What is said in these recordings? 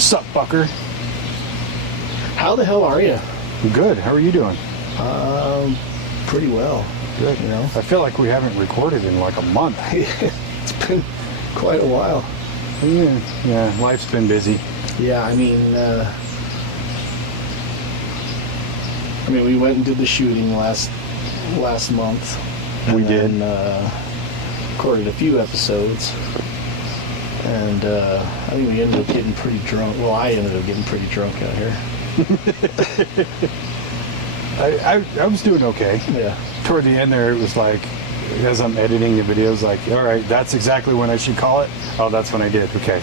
Sup, fucker? How the hell are you? I'm good. How are you doing? Pretty well. Good. You know? I feel like we haven't recorded in like a month. It's been quite a while. Yeah, life's been busy. Yeah, I mean, we went and did the shooting last month. We did. Recorded a few episodes. And I think we ended up getting pretty drunk. Well, I ended up getting pretty drunk out here. I was doing okay. Yeah. Toward the end there, it was like, as I'm editing the videos, like, all right, that's exactly when I should call it. Oh, that's when I did. Okay.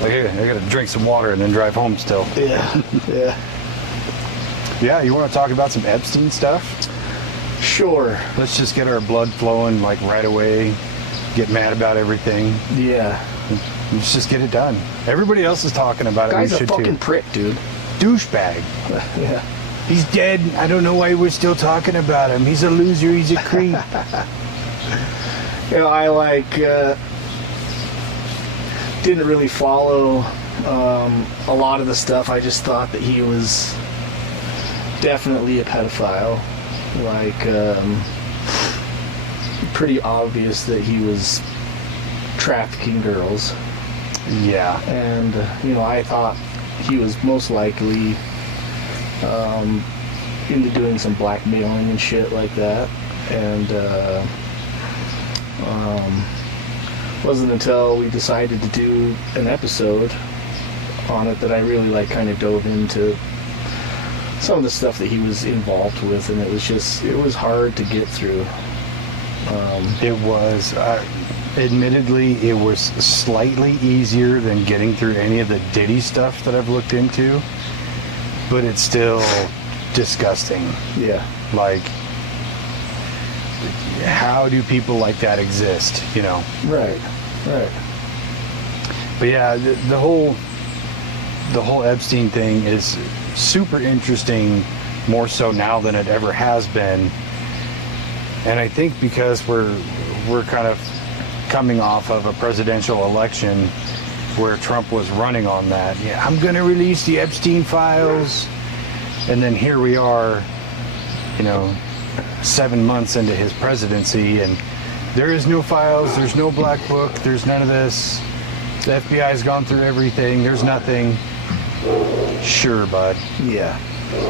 Like, hey, I gotta drink some water and then drive home still. Yeah. Yeah. Yeah, you want to talk about some Epstein stuff? Sure. Let's just get our blood flowing like right away. Get mad about everything. Yeah. Let's just get it done. Everybody else is talking about it. Guy's we a should fucking too. prick, dude. Douchebag. Yeah. He's dead. I don't know why we're still talking about him. He's a loser. He's a creep. You know, I didn't really follow a lot of the stuff. I just thought that he was definitely a pedophile. Pretty obvious that he was trafficking girls. Yeah. And, I thought he was most likely into doing some blackmailing and shit like that. And wasn't until we decided to do an episode on it that I really kind of dove into some of the stuff that he was involved with, and it was hard to get through. It was, admittedly, it was slightly easier than getting through any of the Diddy stuff that I've looked into, but it's still disgusting. Yeah. Like, how do people like that exist, Right. But yeah, the whole Epstein thing is super interesting, more so now than it ever has been. And I think because we're kind of coming off of a presidential election where Trump was running on that. Yeah, I'm going to release the Epstein files. And then here we are, 7 months into his presidency, and there is no files, there's no black book, there's none of this. The FBI's gone through everything, there's nothing. Sure, bud. Yeah.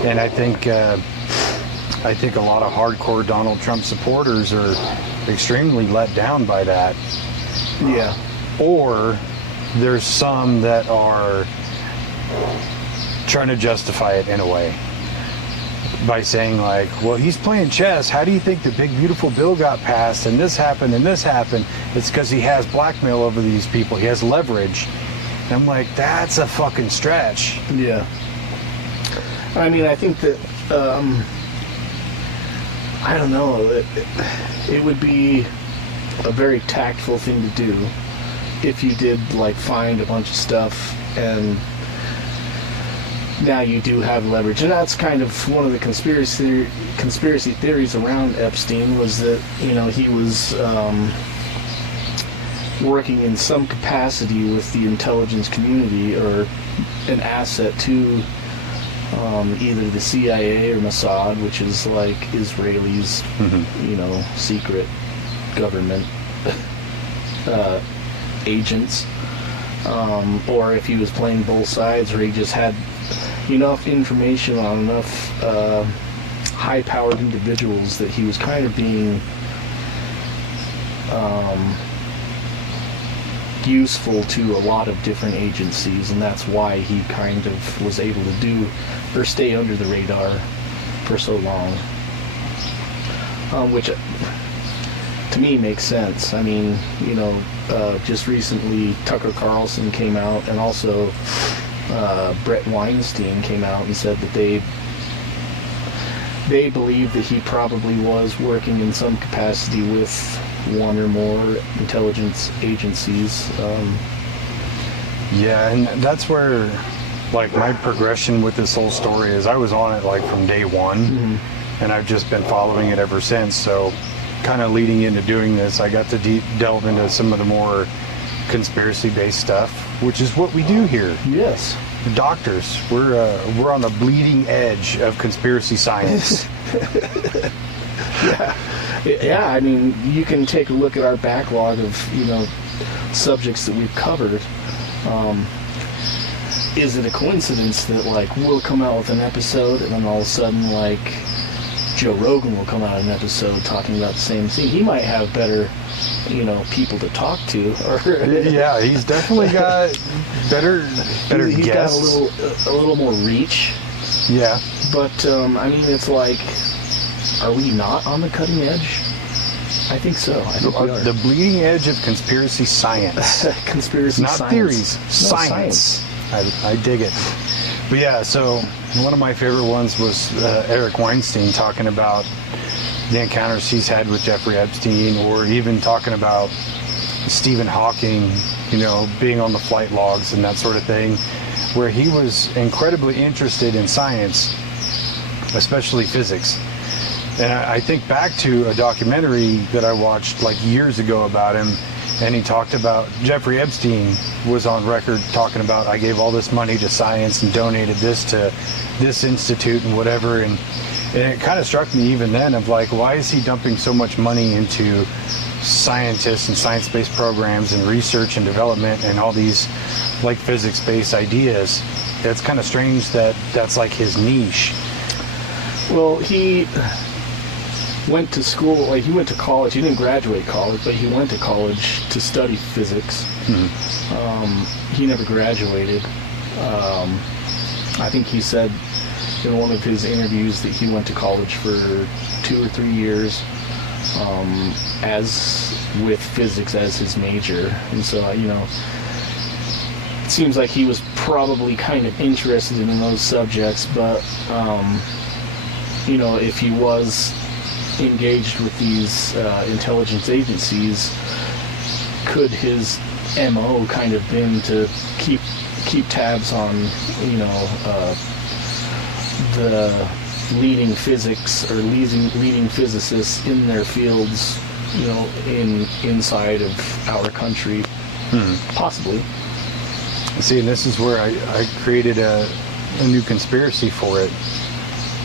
And I think a lot of hardcore Donald Trump supporters are extremely let down by that. Yeah. Or there's some that are trying to justify it in a way by saying like, well, he's playing chess. How do you think the big beautiful bill got passed and this happened and this happened? It's because he has blackmail over these people. He has leverage. And I'm like, that's a fucking stretch. Yeah. I mean, I think that I don't know, it would be a very tactful thing to do if you did find a bunch of stuff and now you do have leverage. And that's kind of one of the conspiracy theories around Epstein, was that he was working in some capacity with the intelligence community, or an asset to either the CIA or Mossad, which is Israelis, secret government agents, or if he was playing both sides, or he just had enough information on enough high-powered individuals that he was kind of being useful to a lot of different agencies, and that's why he kind of was able to stay under the radar for so long, which to me makes sense. I mean, just recently Tucker Carlson came out, and also Brett Weinstein came out and said that they believe that he probably was working in some capacity with one or more intelligence agencies. Yeah, and that's where my progression with this whole story is. I was on it from day one, and I've just been following it ever since. So kind of leading into doing this, I got to delve into some of the more conspiracy-based stuff, which is what we do here. Yes. Doctors, we're on the bleeding edge of conspiracy science. Yeah, I mean, you can take a look at our backlog of, subjects that we've covered. Is it a coincidence that, like, we'll come out with an episode and then all of a sudden, like, Joe Rogan will come out with an episode talking about the same thing? He might have better, people to talk to. Yeah, he's definitely got better He's guests. got a little more reach. Yeah. But, I mean, it's like, are we not on the cutting edge? I think so. I think we are. The bleeding edge of conspiracy science. Conspiracy Not science. theories, No, science. I dig it. But yeah, so one of my favorite ones was Eric Weinstein talking about the encounters he's had with Jeffrey Epstein, or even talking about Stephen Hawking, being on the flight logs and that sort of thing, where he was incredibly interested in science, especially physics. And I think back to a documentary that I watched like years ago about him, and he talked about Jeffrey Epstein was on record talking about, I gave all this money to science and donated this to this institute and whatever. And it kind of struck me even then of like, why is he dumping so much money into scientists and science-based programs and research and development and all these like physics-based ideas? It's kind of strange that that's like his niche. Well, he went to school, like he went to college. He didn't graduate college, but he went to college to study physics. He never graduated. I think he said in one of his interviews that he went to college for 2 or 3 years, as with physics as his major. And so, it seems like he was probably kind of interested in those subjects, but, if he was engaged with these intelligence agencies, could his MO kind of been to keep tabs on, the leading physics or leading physicists in their fields, inside of our country? Possibly. See, and this is where I created a new conspiracy for it.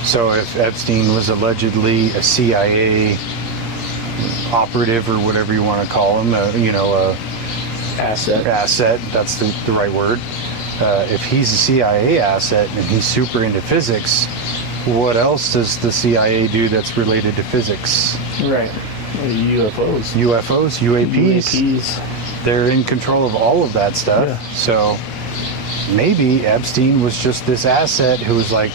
So if Epstein was allegedly a CIA operative or whatever you want to call him, a asset, that's the right word. If he's a CIA asset and he's super into physics, what else does the CIA do that's related to physics? Right. UFOs, UAPs. They're in control of all of that stuff. Yeah. So maybe Epstein was just this asset who was like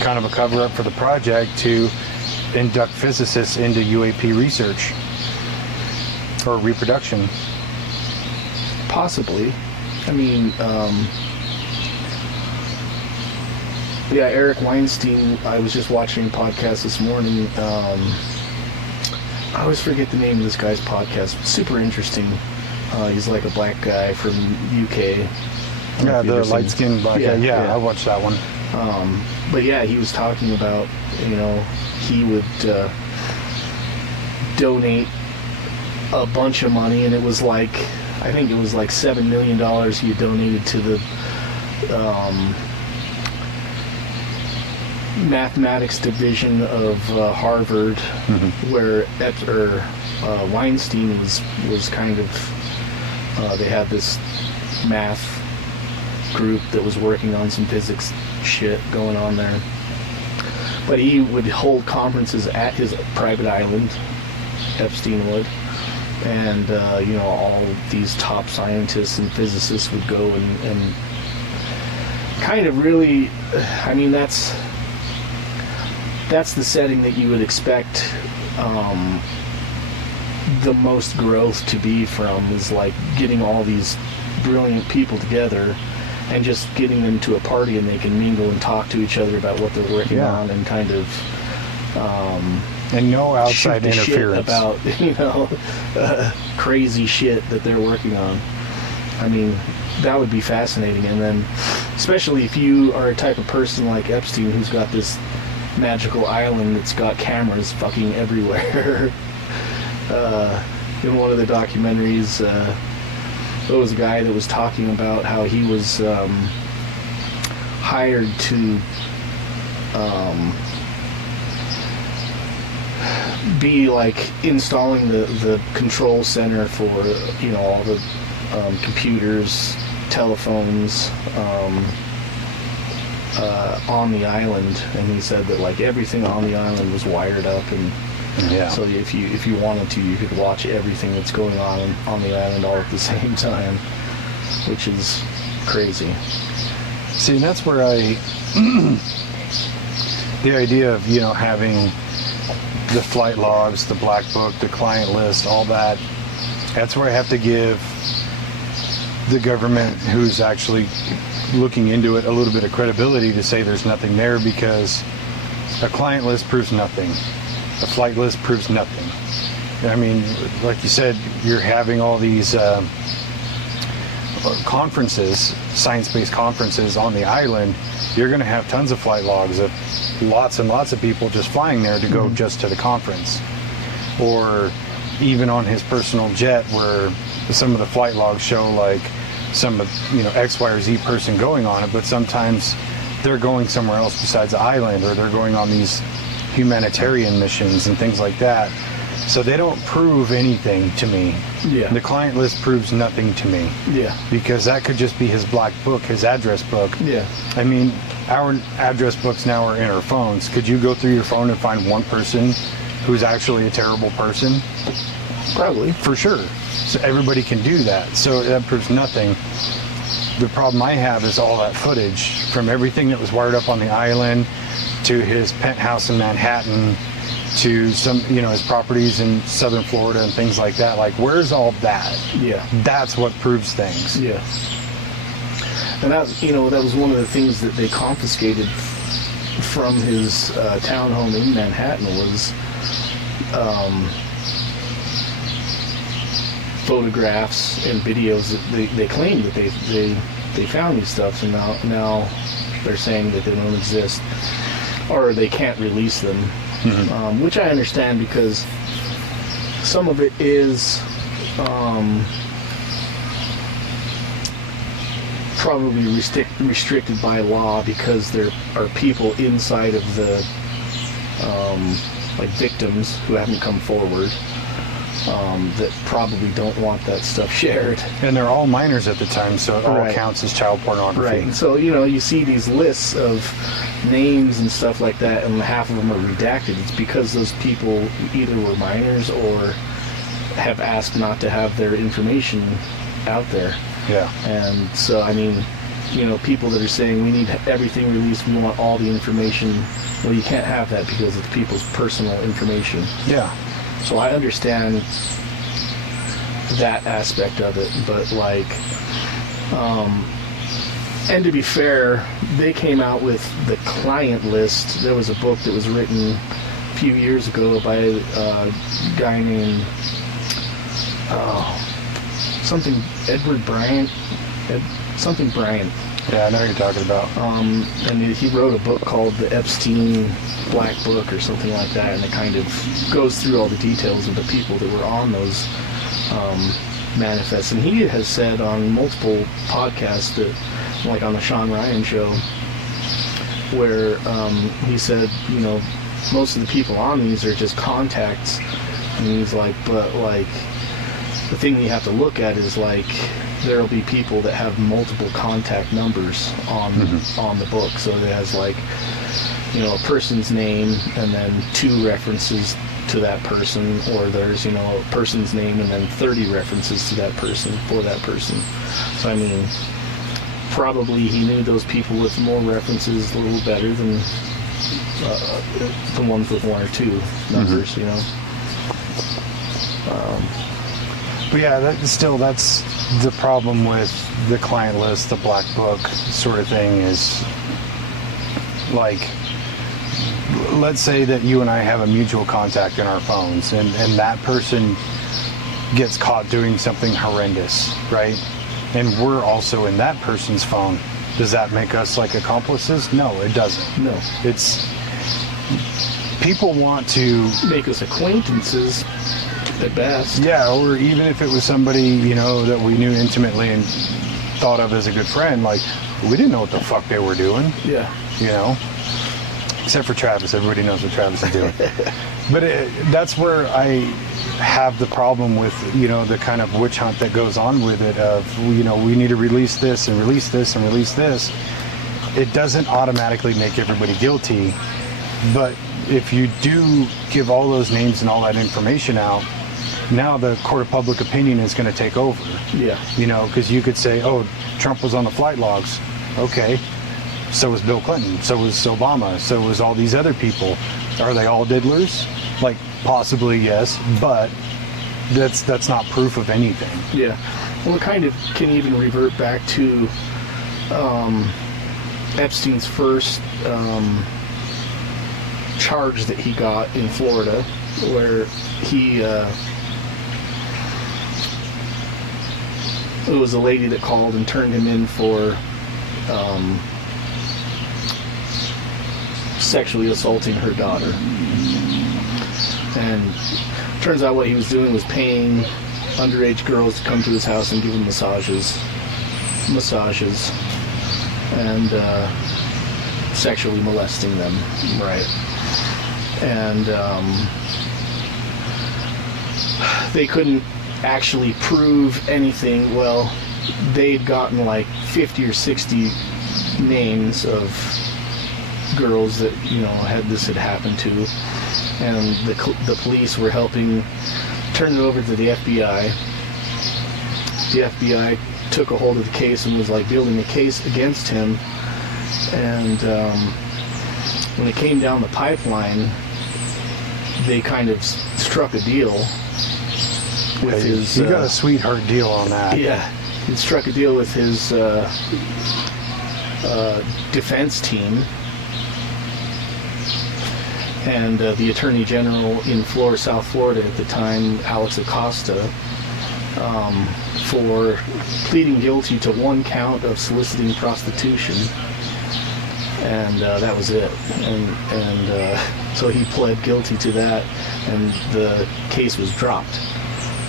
kind of a cover-up for the project to induct physicists into UAP research or reproduction. Possibly. I mean, Eric Weinstein, I was just watching a podcast this morning. I always forget the name of this guy's podcast. Super interesting. He's like a black guy from UK. Yeah, the light-skinned black guy. Yeah, I watched that one. But yeah, he was talking about, he would donate a bunch of money, and it was like, I think it was like $7 million he had donated to the mathematics division of Harvard, where Weinstein was kind of, they had this math group that was working on some physics shit going on there. But he would hold conferences at his private island, Epstein would, and all these top scientists and physicists would go and kind of really, I mean, that's the setting that you would expect the most growth to be from, is like getting all these brilliant people together and just getting them to a party and they can mingle and talk to each other about what they're working on, and kind of and no outside interference about crazy shit that they're working on. I mean, that would be fascinating. And then especially if you are a type of person like Epstein who's got this magical island that's got cameras fucking everywhere. In one of the documentaries, there was a guy that was talking about how he was hired to be like installing the control center for all the computers, telephones on the island, and he said that like everything on the island was wired up, and so if you wanted to, you could watch everything that's going on the island all at the same time, which is crazy. See, and that's where the idea of having the flight logs, the black book, the client list, all that, that's where I have to give the government who's actually looking into it a little bit of credibility to say there's nothing there, because a client list proves nothing. A flight list proves nothing. I mean, like you said, you're having all these conferences, science-based conferences on the island. You're going to have tons of flight logs of lots and lots of people just flying there to go just to the conference. Or even on his personal jet, where some of the flight logs show like some of X, Y, or Z person going on it, but sometimes they're going somewhere else besides the island, or they're going on these humanitarian missions and things like that. So they don't prove anything to me. Yeah. The client list proves nothing to me. Yeah. Because that could just be his black book, his address book. Yeah. I mean, our address books now are in our phones. Could you go through your phone and find one person who's actually a terrible person? Probably. For sure. So everybody can do that. So that proves nothing. The problem I have is all that footage from everything that was wired up on the island to his penthouse in Manhattan to some, his properties in southern Florida and things like that. Like, where's all that? Yeah. That's what proves things. Yeah. And that was one of the things that they confiscated from his townhome in Manhattan was photographs and videos that they claimed that they found these stuff, and now they're saying that they don't exist or they can't release them. Mm-hmm. Which I understand, because some of it is probably restricted by law, because there are people inside of the like victims who haven't come forward that probably don't want that stuff shared. And they're all minors at the time, so it all Right. counts as child pornography. Right. And so, you see these lists of names and stuff like that, and half of them are redacted. It's because those people either were minors or have asked not to have their information out there. Yeah. And so, I mean, people that are saying we need everything released, we want all the information. Well, you can't have that because it's people's personal information. Yeah. So I understand that aspect of it, but and to be fair, they came out with the client list. There was a book that was written a few years ago by a guy named something Edward Bryant, something Bryant. Yeah, I know what you're talking about. And he wrote a book called the Epstein Black Book or something like that, and it kind of goes through all the details of the people that were on those manifests. And he has said on multiple podcasts that, like on the Sean Ryan show, where he said, most of the people on these are just contacts. And he's like, but like, the thing you have to look at is like, there'll be people that have multiple contact numbers on the book. So it has like, a person's name and then 2 references to that person, or there's, a person's name and then 30 references to that person for that person. So I mean, probably he knew those people with more references a little better than the ones with 1 or 2 numbers, But yeah, that's the problem with the client list, the black book sort of thing is, like, let's say that you and I have a mutual contact in our phones, and that person gets caught doing something horrendous, right? And we're also in that person's phone. Does that make us like accomplices? No, it doesn't. No. It's, people want to make us acquaintances at best. Yeah, or even if it was somebody, you know, that we knew intimately and thought of as a good friend, like, we didn't know what the fuck they were doing. Yeah. You know? Except for Travis. Everybody knows what Travis is doing. But that's where I have the problem with, you know, the kind of witch hunt that goes on with it of, you know, we need to release this and release this and release this. It doesn't automatically make everybody guilty, but if you do give all those names and all that information out, now the court of public opinion is going to take over. Yeah. You know, because you could say, oh, Trump was on the flight logs. Okay. So was Bill Clinton. So was Obama. So was all these other people. Are they all diddlers? Like, possibly yes, but that's not proof of anything. Yeah. Well, it kind of can even revert back to Epstein's first charge that he got in Florida, where he it was a lady that called and turned him in for sexually assaulting her daughter. And turns out what he was doing was paying underage girls to come to his house and give him massages, and sexually molesting them. Right. And they couldn't actually prove anything. Well, they'd gotten like 50 or 60 names of girls that, you know, had happened to, and the police were helping turn it over to the FBI. The FBI took a hold of the case and was like building a case against him, and when it came down the pipeline, they kind of struck a deal with his... You got a sweetheart deal on that. Yeah, he struck a deal with his defense team, and the Attorney General in South Florida at the time, Alex Acosta, for pleading guilty to one count of soliciting prostitution, and that was it. And so he pled guilty to that, and the case was dropped.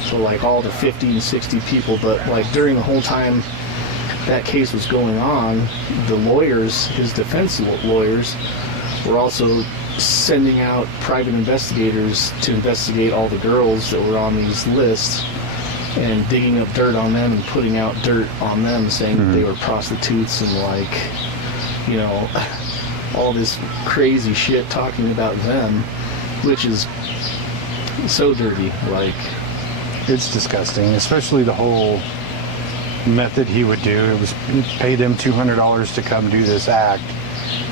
So like all the 50 and 60 people, but like during the whole time that case was going on, the lawyers, his defense lawyers, were also sending out private investigators to investigate all the girls that were on these lists and digging up dirt on them and putting out dirt on them, saying that they were prostitutes and, like, you know, all this crazy shit talking about them, which is so dirty. Like, it's disgusting, especially the whole method he would do. It was pay them $200 to come do this act,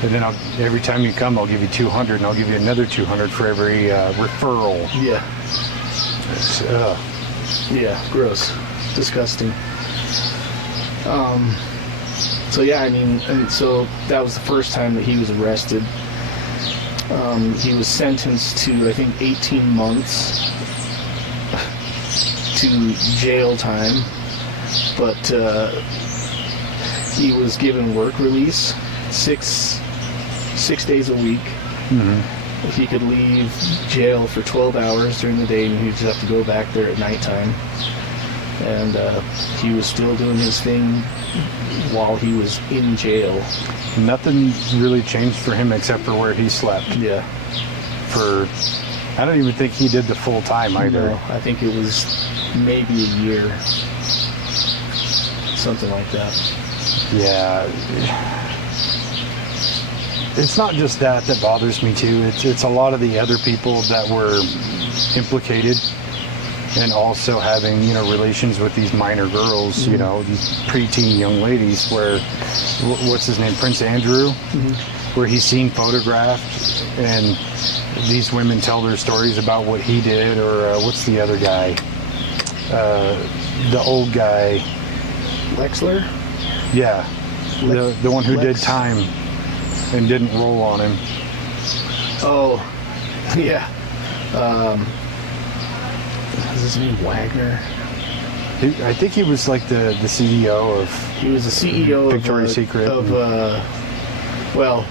and then every time you come, I'll give you $200, and I'll give you another $200 for every referral. Yeah. It's, yeah, gross. Disgusting. So yeah, I mean, and so that was the first time that he was arrested. He was sentenced to, I think, 18 months to jail time, but he was given work release, six days a week. He could leave jail for 12 hours during the day, and he'd just have to go back there at nighttime. And he was still doing his thing while he was in jail. Nothing really changed for him except for where he slept. Yeah. I don't even think he did the full time either. No, I think it was maybe a year. Something like that. Yeah. It's not just that bothers me too. It's a lot of the other people that were implicated and also having, you know, relations with these minor girls, you know, these preteen young ladies where, what's his name, Prince Andrew, where he's seen photographed, and these women tell their stories about what he did, or what's the other guy? The old guy. Wexler? Yeah. The one who did time and didn't roll on him. Oh, yeah. Is his name Wagner? I think he was like the CEO of... He was the CEO Victoria's Secret. Well,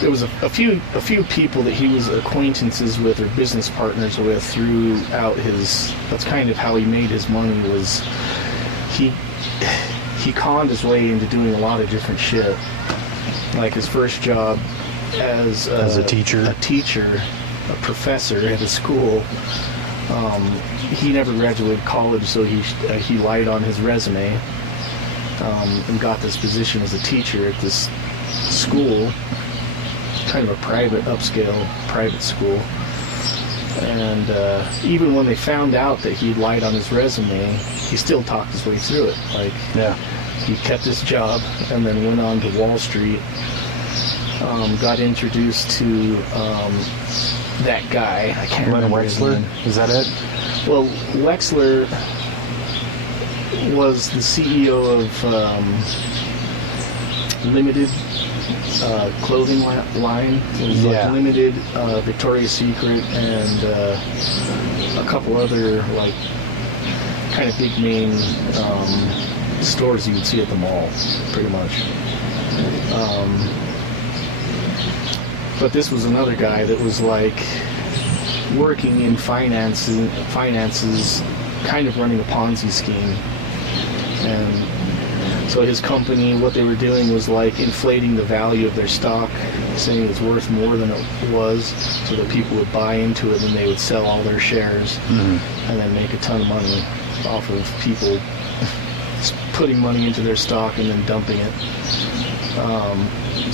there was a few people that he was acquaintances with or business partners with throughout his. That's kind of how he made his money. Was he conned his way into doing a lot of different shit. Like his first job as a teacher, a professor at a school. He never graduated college, so he lied on his resume and got this position as a teacher at this school, kind of a private, upscale private school. And even when they found out that he lied on his resume, he still talked his way through it. Like, yeah, he kept his job and then went on to Wall Street. Got introduced to that guy. I can't remember his name. Is that it? Well, Wexler was the CEO of Limited clothing line. It was like Limited, Victoria's Secret, and a couple other like kind of big name stores you would see at the mall, pretty much. But this was another guy that was like working in finances, kind of running a Ponzi scheme. And so his company, what they were doing was like inflating the value of their stock, saying it was worth more than it was, so that people would buy into it and they would sell all their shares and then make a ton of money off of people putting money into their stock and then dumping it.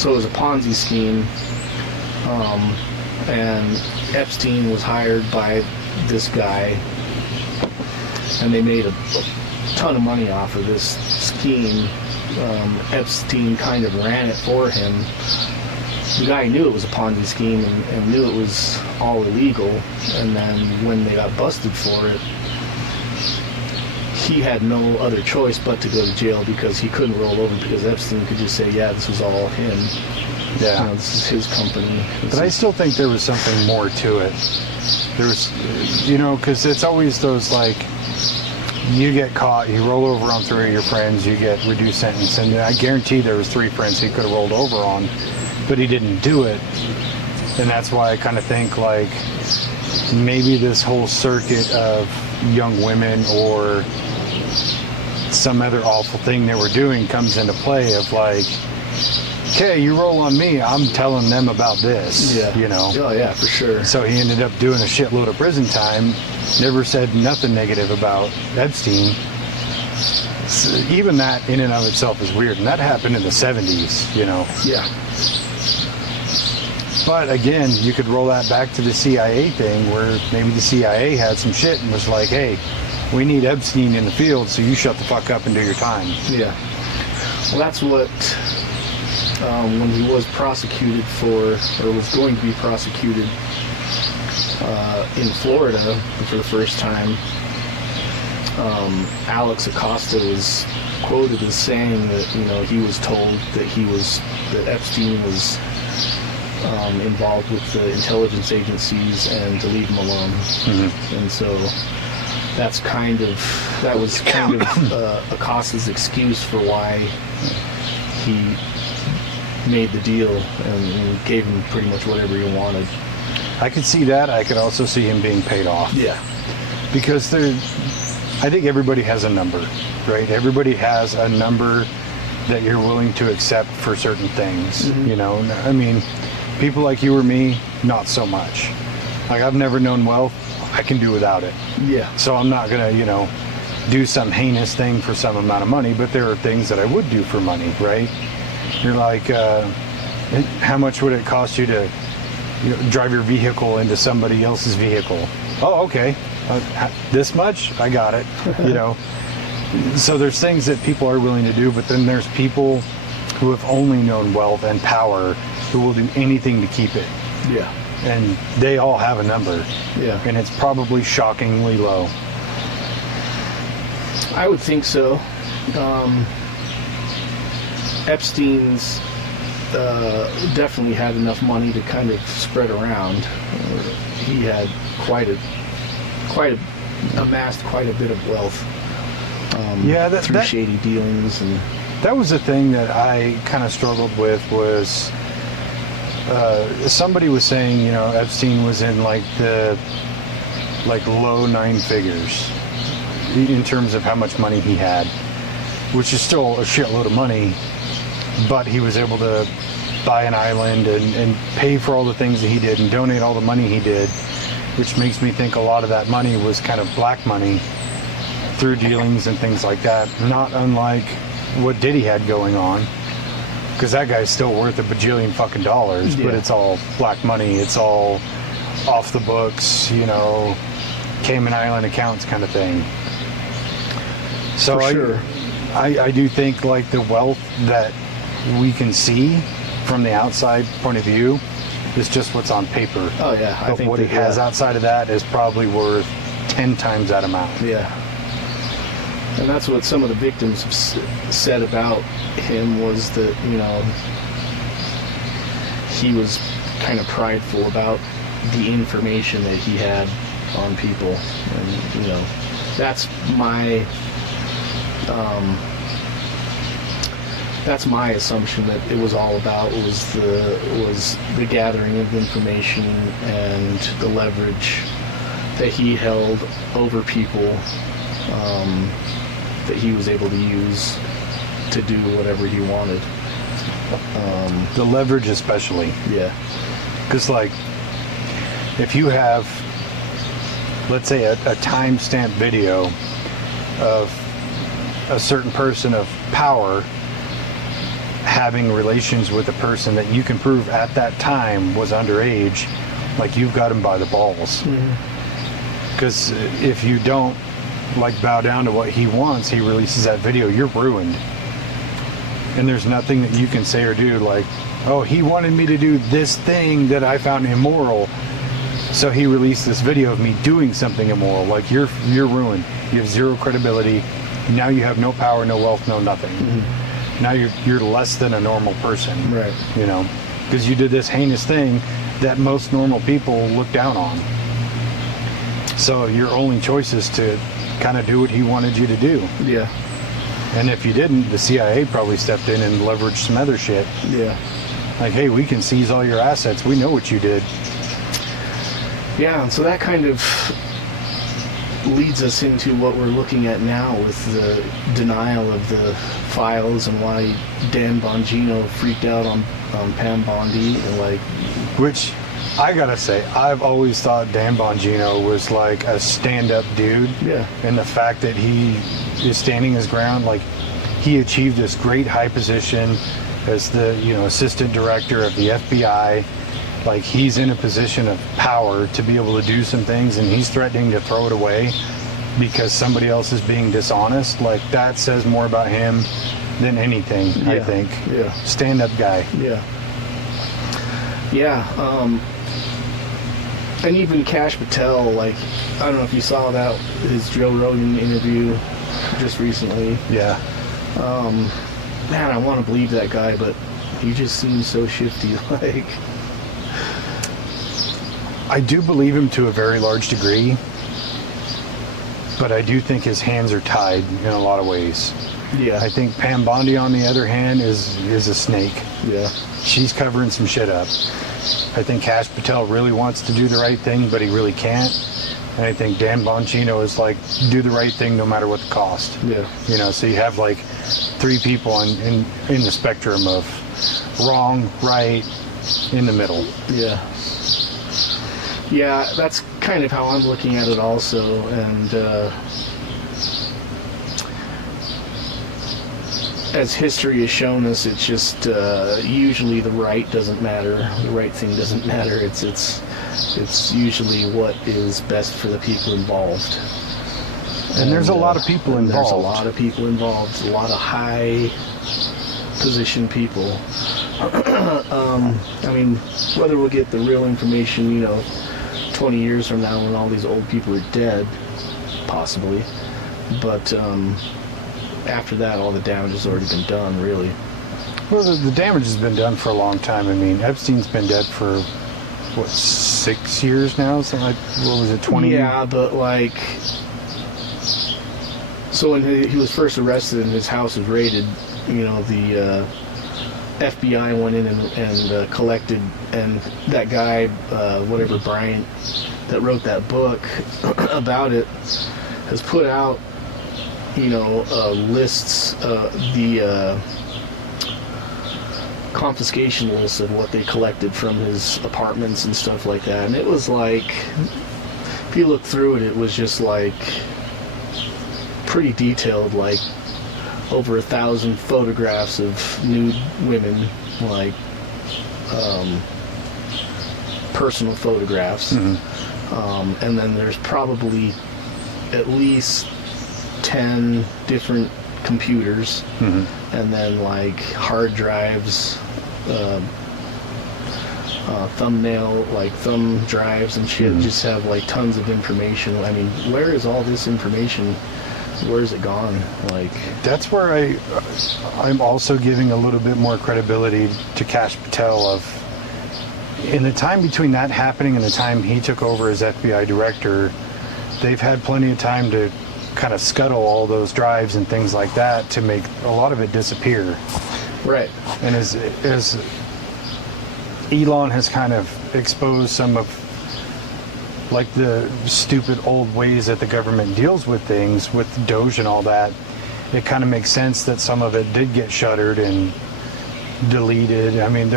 So it was a Ponzi scheme. And Epstein was hired by this guy, and they made a ton of money off of this scheme. Epstein kind of ran it for him. The guy knew it was a Ponzi scheme and knew it was all illegal, and then when they got busted for it, he had no other choice but to go to jail because he couldn't roll over, because Epstein could just say, yeah, this was all him. Yeah. You know, this is his company. But I still think there was something more to it. There was, because it's always those, like, you get caught, you roll over on 3 of your friends, you get reduced sentence, and I guarantee there was 3 friends he could have rolled over on, but he didn't do it. And that's why I kind of think, like, maybe this whole circuit of young women or some other awful thing they were doing comes into play of, like, okay, you roll on me, I'm telling them about this, Oh, yeah, for sure. So he ended up doing a shitload of prison time, never said nothing negative about Epstein. So even that in and of itself is weird, and that happened in the 70s, Yeah. But again, you could roll that back to the CIA thing, where maybe the CIA had some shit and was like, hey, we need Epstein in the field, so you shut the fuck up and do your time. Yeah. Well, that's what... when he was prosecuted or was going to be prosecuted in Florida for the first time, Alex Acosta was quoted as saying that, he was told that Epstein was involved with the intelligence agencies and to leave him alone. Mm-hmm. And so that was kind of Acosta's excuse for why he made the deal and gave him pretty much whatever he wanted. I could see that. I could also see him being paid off. Yeah. Because I think everybody has a number, right? Everybody has a number that you're willing to accept for certain things, I mean, people like you or me, not so much. Like, I've never known wealth. I can do without it. Yeah. So I'm not going to, do some heinous thing for some amount of money, but there are things that I would do for money, right? You're like, how much would it cost you to drive your vehicle into somebody else's vehicle? Oh, okay. This much? I got it. So there's things that people are willing to do, but then there's people who have only known wealth and power who will do anything to keep it. Yeah. And they all have a number. Yeah. And it's probably shockingly low. I would think so. Epstein's definitely had enough money to kind of spread around. He had amassed quite a bit of wealth. Through shady dealings, and that was the thing that I kind of struggled with was somebody was saying, you know, Epstein was in like the low 9 figures in terms of how much money he had, which is still a shitload of money, but he was able to buy an island and pay for all the things that he did and donate all the money he did, which makes me think a lot of that money was kind of black money through dealings and things like that, not unlike what Diddy had going on, because that guy's still worth a bajillion fucking dollars, but it's all black money, it's all off the books, you know, Cayman Island accounts kind of thing. So For sure. I do think like the wealth that we can see from the outside point of view is just what's on paper. Oh yeah, I But think what he has outside of that is probably worth 10 times that amount. Yeah. And that's what some of the victims have said about him, was that, you know, he was kind of prideful about the information that he had on people. And, you know, that's my assumption, that it was all about was the gathering of information and the leverage that he held over people, that he was able to use to do whatever he wanted. The leverage especially. Yeah. Because like, if you have, let's say, a time-stamped video of a certain person of power having relations with a person that you can prove at that time was underage, like, you've got him by the balls. Because if you don't like bow down to what he wants, he releases that video, you're ruined. And there's nothing that you can say or do like, oh, he wanted me to do this thing that I found immoral, so he released this video of me doing something immoral. Like, you're ruined. You have zero credibility. Now you have no power, no wealth, no nothing. Now you're less than a normal person. Right. You know, because you did this heinous thing that most normal people look down on. So your only choice is to kind of do what he wanted you to do. Yeah. And if you didn't, the CIA probably stepped in and leveraged some other shit. Yeah. Like, hey, we can seize all your assets. We know what you did. Yeah, and so that kind of leads us into what we're looking at now with the denial of the files and why Dan Bongino freaked out on Pam Bondi. And like, which, I gotta say, I've always thought Dan Bongino was like a stand-up dude. Yeah. And the fact that he is standing his ground, like, he achieved this great high position as the, you know, assistant director of the FBI. Like, he's in a position of power to be able to do some things, and he's threatening to throw it away because somebody else is being dishonest. Like, that says more about him than anything, I think. Yeah. Stand-up guy. Yeah. Yeah. And even Kash Patel, like, I don't know if you saw that, his Joe Rogan interview just recently. Yeah. Man, I want to believe that guy, but he just seems so shifty. Like, I do believe him to a very large degree, but I do think his hands are tied in a lot of ways. yeah. I think Pam Bondi, on the other hand, is a snake. Yeah. She's covering some shit up. I think Kash Patel really wants to do the right thing, but he really can't. And I think Dan Bongino is like, do the right thing no matter what the cost. Yeah. You know, so you have like 3 people in the spectrum of wrong, right, in the middle. Yeah. Yeah, that's kind of how I'm looking at it also, and as history has shown us, it's just usually the right doesn't matter. The right thing doesn't matter. It's usually what is best for the people involved. And there's a lot of people involved. There's a lot of people involved. A lot of high position people. I mean, whether we'll get the real information, you know, 20 years from now when all these old people are dead, possibly. But after that, all the damage has already been done, really. Well, the damage has been done for a long time. I mean, Epstein's been dead for, what, 6 years now? Something like, what was it, 20? Yeah, but like, so when he was first arrested and his house was raided, you know, FBI went in and collected, and that guy, whatever Bryant, that wrote that book about it, has put out, lists, the confiscation lists of what they collected from his apartments and stuff like that. And it was like, if you look through it, it was just like pretty detailed, like over 1,000 photographs of nude women, like personal photographs. And then there's probably at least 10 different computers, and then like hard drives, thumbnail, like thumb drives and shit, just have like tons of information. I mean, where is all this information? Where's it gone? Like, that's where I'm also giving a little bit more credibility to Kash Patel. Of in the time between that happening and the time he took over as FBI director, they've had plenty of time to kind of scuttle all those drives and things like that to make a lot of it disappear. right. And as Elon has kind of exposed some of like the stupid old ways that the government deals with things, with Doge and all that, it kind of makes sense that some of it did get shuttered and deleted. I mean,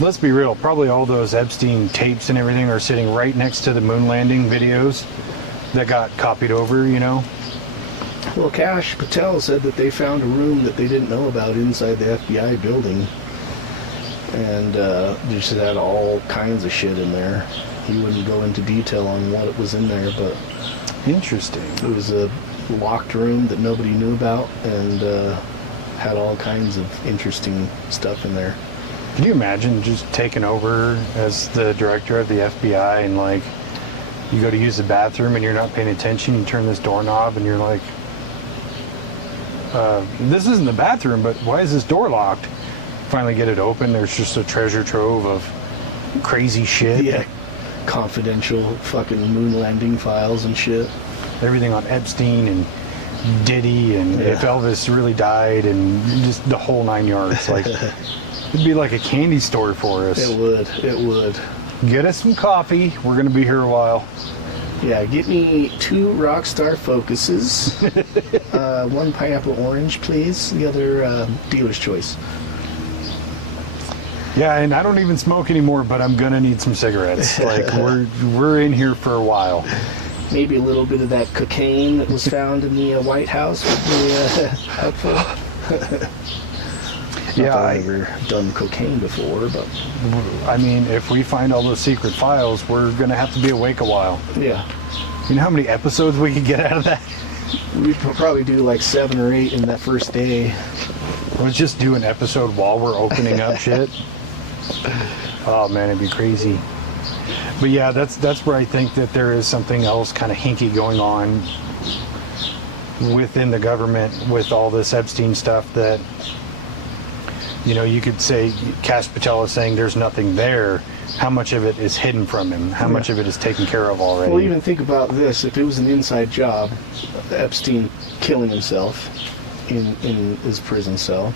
let's be real, probably all those Epstein tapes and everything are sitting right next to the moon landing videos that got copied over, Well, Kash Patel said that they found a room that they didn't know about inside the FBI building, and just had all kinds of shit in there. He wouldn't go into detail on what it was in there, but Interesting. it was a locked room that nobody knew about, and had all kinds of interesting stuff in there. Can you imagine just taking over as the director of the FBI and like you go to use the bathroom and you're not paying attention, you turn this doorknob and you're like, this isn't the bathroom, but why is this door locked? Finally get it open, there's just a treasure trove of crazy shit. Yeah. Confidential fucking moon landing files and shit. Everything on Epstein and Diddy and if Elvis really died and just the whole 9 yards. Like, it'd be like a candy store for us. It would. Get us some coffee. We're going to be here a while. Yeah, get me 2 Rockstar Focuses. 1 pineapple orange, please. The other, dealer's choice. Yeah, and I don't even smoke anymore, but I'm going to need some cigarettes. Like, we're in here for a while. Maybe a little bit of that cocaine that was found in the White House would be helpful. Yeah, I've never done cocaine before, but I mean, if we find all those secret files, we're going to have to be awake a while. yeah. You know how many episodes we could get out of that? We'd probably do like 7 or 8 in that first day. Let's just do an episode while we're opening up shit. Oh man, it'd be crazy. But yeah, that's where I think that there is something else kind of hinky going on within the government with all this Epstein stuff that, you could say Kash Patel is saying there's nothing there. How much of it is hidden from him? How much of it is taken care of already? Well, even think about this. If it was an inside job, Epstein killing himself in his prison cell,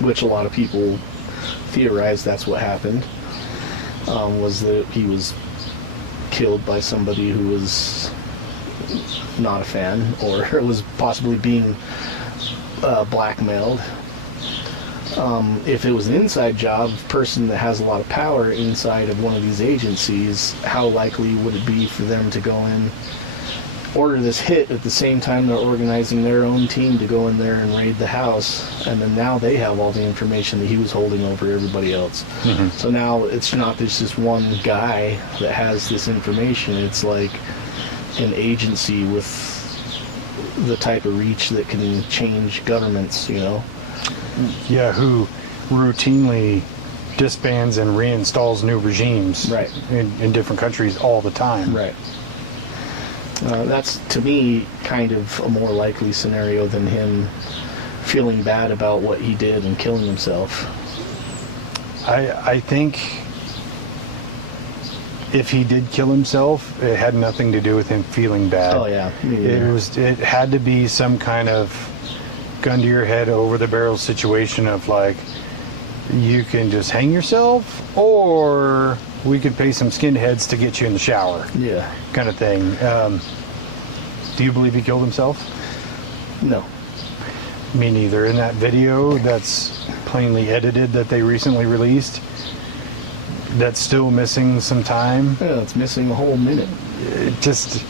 which a lot of people theorize that's what happened, was that he was killed by somebody who was not a fan or was possibly being blackmailed. If it was an inside job, person that has a lot of power inside of one of these agencies, how likely would it be for them to go in, order this hit at the same time they're organizing their own team to go in there and raid the house, and then now they have all the information that he was holding over everybody else. So now it's not just this one guy that has this information, it's like an agency with the type of reach that can change governments, Yeah, who routinely disbands and reinstalls new regimes Right. in different countries all the time. Right. That's, to me, kind of a more likely scenario than him feeling bad about what he did and killing himself. I think if he did kill himself, it had nothing to do with him feeling bad. Oh, yeah. It had to be some kind of gun to your head, over the barrel situation of like, you can just hang yourself, or we could pay some skinheads to get you in the shower, Yeah. kind of thing. Do you believe he killed himself? No. Me neither. In that video that's plainly edited that they recently released, that's still missing some time. Yeah, it's missing a whole minute. It just,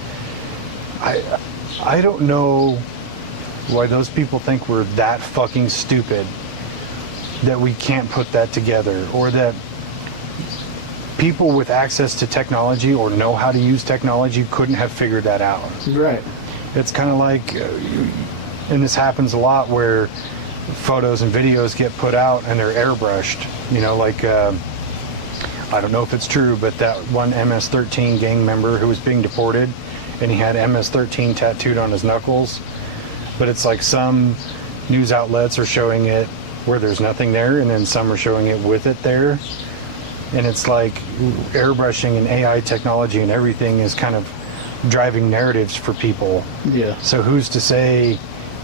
I don't know why those people think we're that fucking stupid that we can't put that together, or that people with access to technology or know how to use technology couldn't have figured that out. Right. It's kind of like, and this happens a lot, where photos and videos get put out and they're airbrushed. You know, like, I don't know if it's true, but that one MS-13 gang member who was being deported, and he had MS-13 tattooed on his knuckles. But it's like some news outlets are showing it where there's nothing there, and then some are showing it with it there. And it's like airbrushing and AI technology and everything is kind of driving narratives for people. Yeah. So who's to say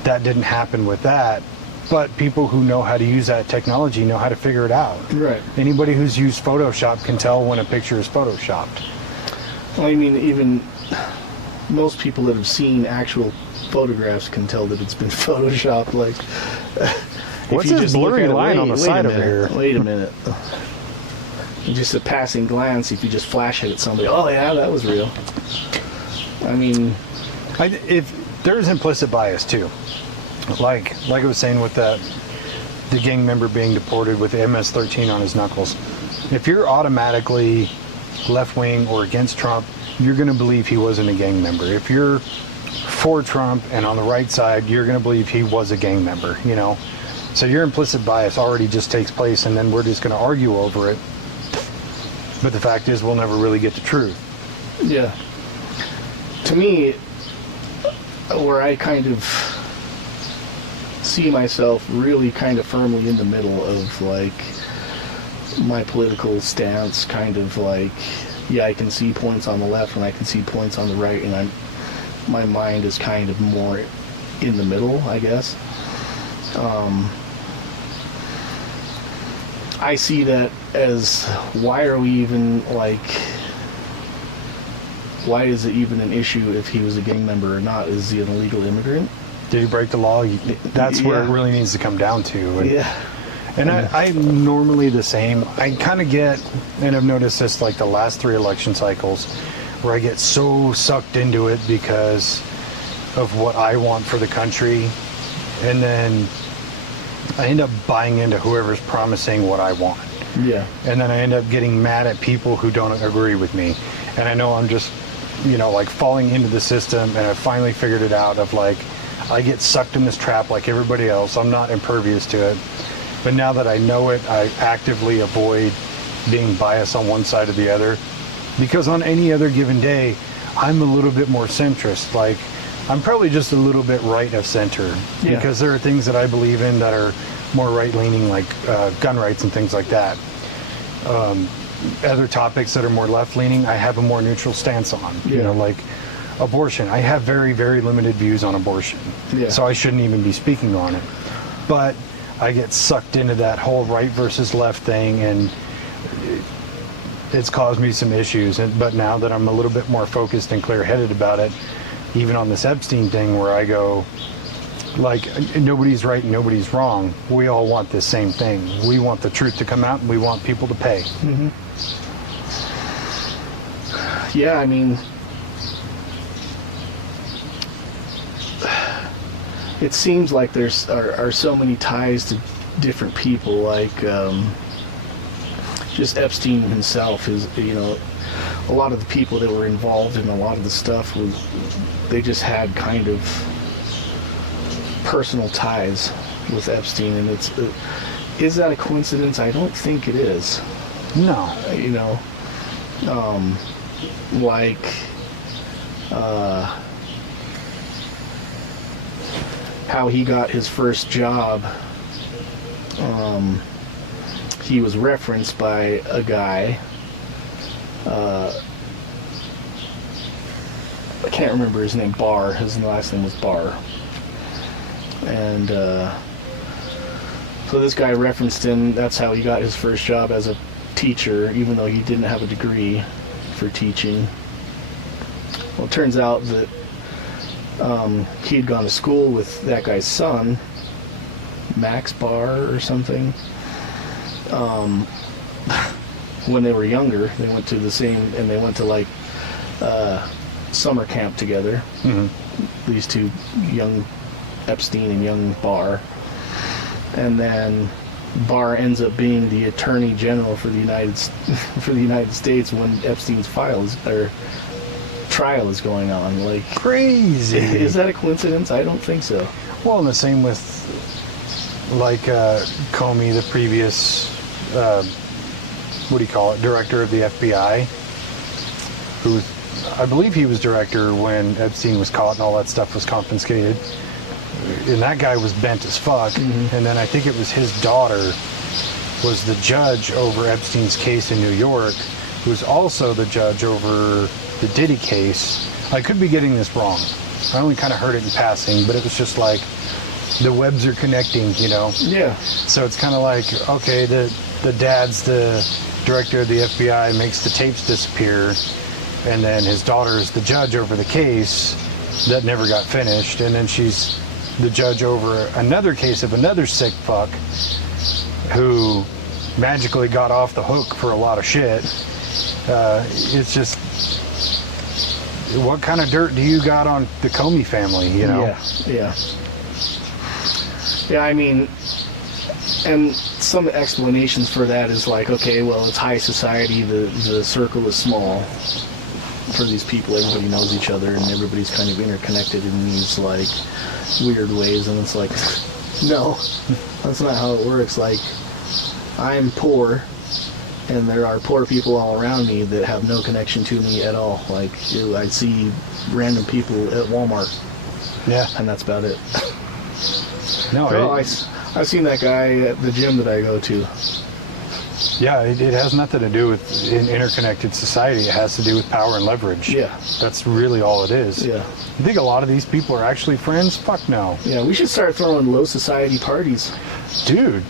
that didn't happen with that? But people who know how to use that technology know how to figure it out. Right. Anybody who's used Photoshop can tell when a picture is Photoshopped. Well, I mean, even most people that have seen actual photographs can tell that it's been photoshopped. Like, What's this blurry line on the side over here? Wait a minute. Just a passing glance, if you just flash it at somebody, oh yeah, that was real. I mean, if there's implicit bias too, like I was saying with the gang member being deported with the MS-13 on his knuckles. If you're automatically left-wing or against Trump, you're going to believe he wasn't a gang member. If you're for Trump and on the right side, you're going to believe he was a gang member, you know? So your implicit bias already just takes place, and then we're just going to argue over it. But the fact is, we'll never really get the truth. yeah. To me, where I kind of see myself really kind of firmly in the middle of, like, my political stance, kind of like, yeah, I can see points on the left and I can see points on the right, and my mind is kind of more in the middle, I guess. I see that as, why are we even, like, why is it even an issue if he was a gang member or not? Is he an illegal immigrant? Did he break the law? That's where it Yeah. really needs to come down to. And, Yeah. and I'm normally the same. I kind of get, and I've noticed this like the last 3 election cycles, where I get so sucked into it because of what I want for the country, and then I end up buying into whoever's promising what I want. Yeah. And then I end up getting mad at people who don't agree with me. And I know I'm just, like falling into the system, and I finally figured it out of like, I get sucked in this trap like everybody else. I'm not impervious to it. But now that I know it, I actively avoid being biased on one side or the other. Because on any other given day, I'm a little bit more centrist. Like, I'm probably just a little bit right of center. Yeah. Because there are things that I believe in that are more right-leaning, like gun rights and things like that. Other topics that are more left-leaning, I have a more neutral stance on. Yeah. Like abortion. I have very, very limited views on abortion. Yeah. So I shouldn't even be speaking on it. But I get sucked into that whole right versus left thing, and it's caused me some issues. But now that I'm a little bit more focused and clear-headed about it, even on this Epstein thing, where I go, like, nobody's right and nobody's wrong. We all want the same thing. We want the truth to come out, and we want people to pay. Mm-hmm. Yeah, I mean, it seems like there's are so many ties to different people, like just Epstein himself is, a lot of the people that were involved in a lot of the stuff they just had kind of personal ties with Epstein, and is that a coincidence? I don't think it is. No. How he got his first job, he was referenced by a guy, I can't remember his name, his last name was Barr, and So this guy referenced him. That's how he got his first job as a teacher, even though he didn't have a degree for teaching. Well, it turns out that he had gone to school with that guy's son, Max Barr or something. When they were younger, they went to the same, and they went to like summer camp together. Mm-hmm. These two, young Epstein and young Barr. And then Barr ends up being the Attorney General for the United States when Epstein's trial is going on. Like, crazy. Is that a coincidence? I don't think so. Well, and the same with like Comey, the previous director of the FBI, who I believe he was director when Epstein was caught and all that stuff was confiscated. And that guy was bent as fuck. Mm-hmm. And then I think it was his daughter was the judge over Epstein's case in New York, who's also the judge over the Diddy case. I could be getting this wrong. I only kind of heard it in passing, but it was just like the webs are connecting, you know? Yeah. So it's kind of like, okay, the dad's the director of the FBI, makes the tapes disappear, and then his daughter's the judge over the case that never got finished, and then she's the judge over another case of another sick fuck who magically got off the hook for a lot of shit. It's just, what kind of dirt do you got on the Comey family, you know? Yeah, I mean, and some explanations for that is like, okay, well, it's high society, the circle is small for these people, everybody knows each other, and everybody's kind of interconnected in these, like, weird ways, and it's like, no, that's not how it works. Like, I'm poor, and there are poor people all around me that have no connection to me at all. Like, I see random people at Walmart, and that's about it. I've seen that guy at the gym that I go to. Yeah, it has nothing to do with an interconnected society. It has to do with power and leverage. Yeah. That's really all it is. Yeah. You think a lot of these people are actually friends? Fuck no. Yeah, we should start throwing low society parties. Dude,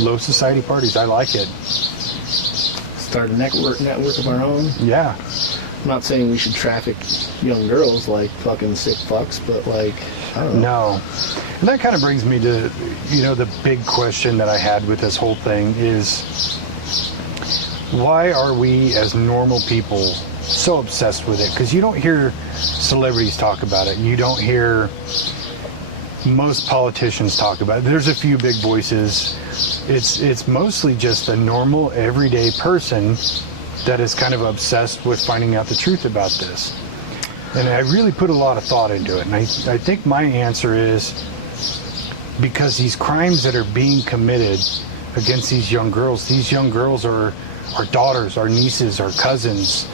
low society parties, I like it. Start a network of our own. Yeah. I'm not saying we should traffic young girls like fucking sick fucks, but like, I don't know. No. And that kind of brings me to, the big question that I had with this whole thing is, why are we as normal people so obsessed with it? Because you don't hear celebrities talk about it. You don't hear most politicians talk about it. There's a few big voices. It's mostly just a normal, everyday person that is kind of obsessed with finding out the truth about this. And I really put a lot of thought into it. And I think my answer is because these crimes that are being committed against these young girls are our daughters, our nieces, our cousins.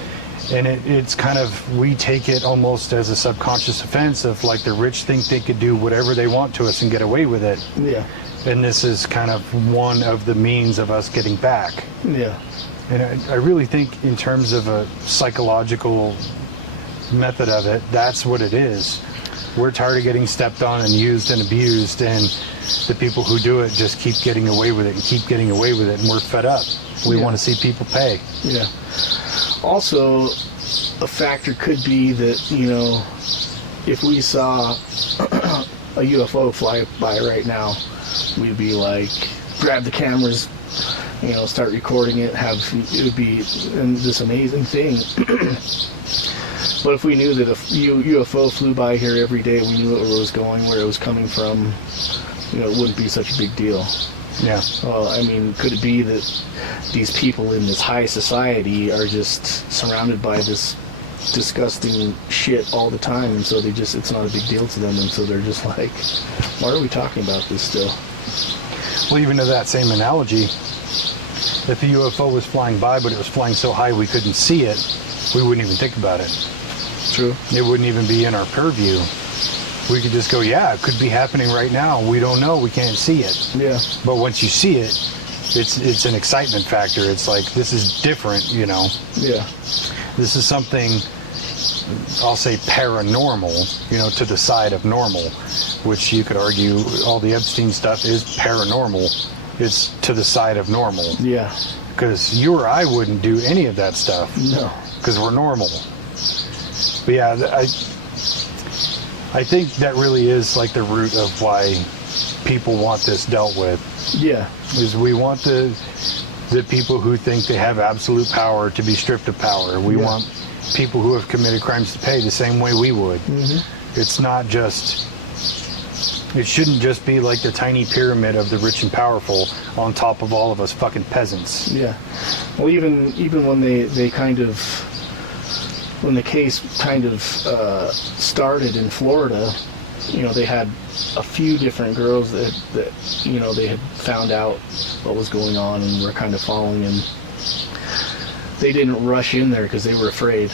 And it's kind of, we take it almost as a subconscious offense of like the rich think they could do whatever they want to us and get away with it. Yeah. And this is kind of one of the means of us getting back. Yeah. And I really think in terms of a psychological method of it, that's what it is. We're tired of getting stepped on and used and abused, and the people who do it just keep getting away with it and keep getting away with it, and we're fed up. We want to see people pay. Yeah. Also, a factor could be that, if we saw a UFO fly by right now, we'd be like, grab the cameras, start recording it, it would be this amazing thing. But if we knew that a UFO flew by here every day, we knew where it was going, where it was coming from, it wouldn't be such a big deal. Yeah. Well, I mean, could it be that these people in this high society are just surrounded by this disgusting shit all the time, and so it's not a big deal to them, and so they're just like, why are we talking about this still? Well, even to that same analogy, if a UFO was flying by, but it was flying so high we couldn't see it, we wouldn't even think about it. True. It wouldn't even be in our purview. We could just go, yeah, it could be happening right now. We don't know. We can't see it. Yeah. But once you see it, it's an excitement factor. It's like, this is different, Yeah. This is something I'll say paranormal, you know, to the side of normal, which you could argue all the Epstein stuff is paranormal. It's to the side of normal. Yeah. Because you or I wouldn't do any of that stuff. No. Because we're normal. But yeah, I think that really is like the root of why people want this dealt with. Yeah. Is we want the people who think they have absolute power to be stripped of power. We want people who have committed crimes to pay the same way we would. Mm-hmm. It's not just... It shouldn't just be like the tiny pyramid of the rich and powerful on top of all of us fucking peasants. Yeah. Well, even when they kind of... When the case kind of started in Florida, you know, they had a few different girls that you know, they had found out what was going on and were kind of following him. They didn't rush in there because they were afraid.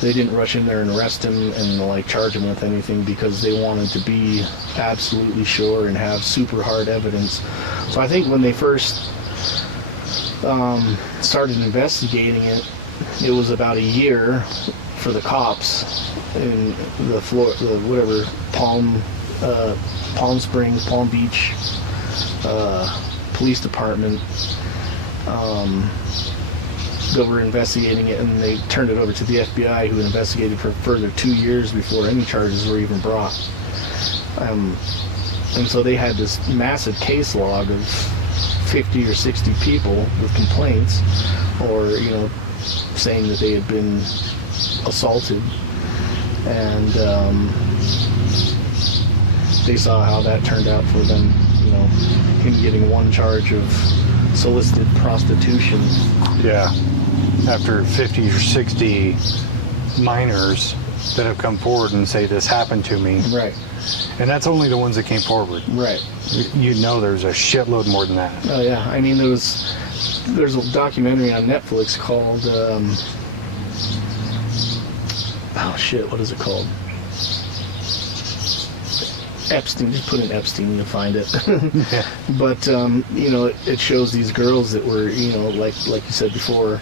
They didn't rush in there and arrest him and like charge him with anything because they wanted to be absolutely sure and have super hard evidence. So I think when they first started investigating it, it was about a year for the cops in the Palm Springs, Palm Beach police department that were investigating it, and they turned it over to the FBI, who investigated for further 2 years before any charges were even brought. And so they had this massive case log of 50 or 60 people with complaints, or, you know, saying that they had been assaulted, and they saw how that turned out for them. You know, him getting one charge of solicited prostitution. Yeah, after 50 or 60 minors that have come forward and say this happened to me. Right. And that's only the ones that came forward. Right. You know, there's a shitload more than that. Oh yeah, I mean there's a documentary on Netflix called what is it called? Epstein. Just put in Epstein, you'll find it. Yeah. But you know, it shows these girls that were, you know, like you said before,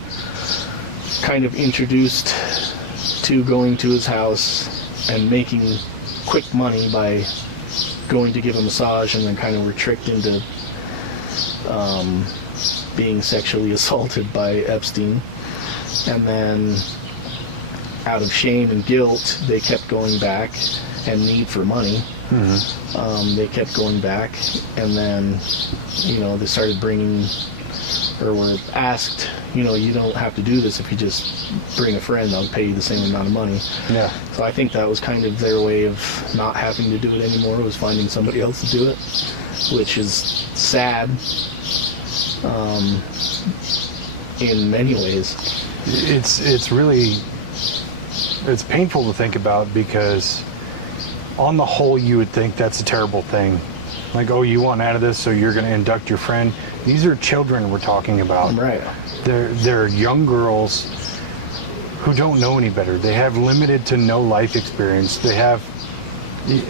kind of introduced to going to his house and making quick money by going to give a massage, and then kind of were tricked into being sexually assaulted by Epstein. And then out of shame and guilt, they kept going back, and need for money. Mm-hmm. They kept going back, and then, you know, they started bringing, or were asked, you know, you don't have to do this if you just bring a friend, I'll pay you the same amount of money. Yeah. So I think that was kind of their way of not having to do it anymore, was finding somebody else to do it, which is sad in many ways. It's really, it's painful to think about, because on the whole you would think that's a terrible thing. Like, oh, you want out of this, so you're going to induct your friend. These are children we're talking about. Right. They're young girls who don't know any better. They have limited to no life experience. They have,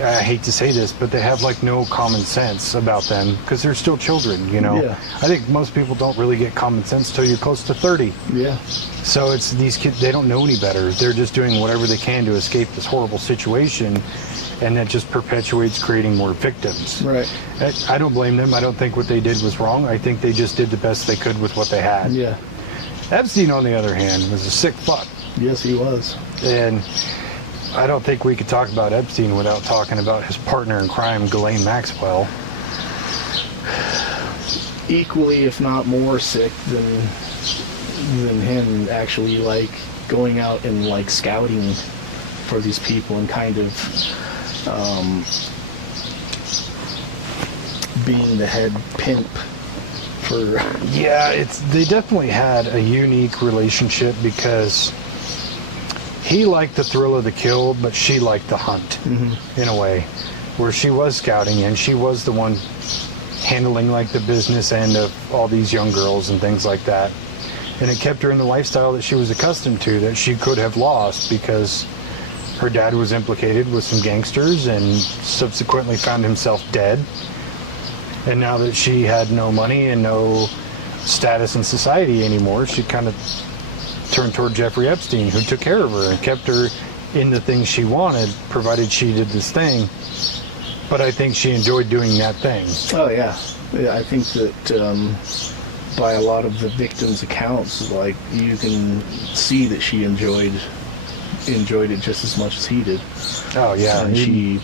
I hate to say this, but they have like no common sense about them, because they're still children, you know? Yeah. I think most people don't really get common sense till you're close to 30. Yeah. So it's these kids, they don't know any better. They're just doing whatever they can to escape this horrible situation, and that just perpetuates creating more victims. Right. I don't blame them. I don't think what they did was wrong. I think they just did the best they could with what they had. Yeah. Epstein, on the other hand, was a sick fuck. Yes, he was. And I don't think we could talk about Epstein without talking about his partner in crime, Ghislaine Maxwell. Equally, if not more sick than him, actually, like going out and like scouting for these people and kind of being the head pimp for... Yeah, they definitely had a unique relationship, because he liked the thrill of the kill, but she liked the hunt, in a way, where she was scouting and she was the one handling like the business end of all these young girls and things like that. And it kept her in the lifestyle that she was accustomed to, that she could have lost, because her dad was implicated with some gangsters and subsequently found himself dead. And now that she had no money and no status in society anymore, she kind of turned toward Jeffrey Epstein, who took care of her and kept her in the things she wanted, provided she did this thing. But I think she enjoyed doing that thing. Oh yeah, I think that by a lot of the victims' accounts, like you can see that she enjoyed it just as much as he did. Oh yeah, and she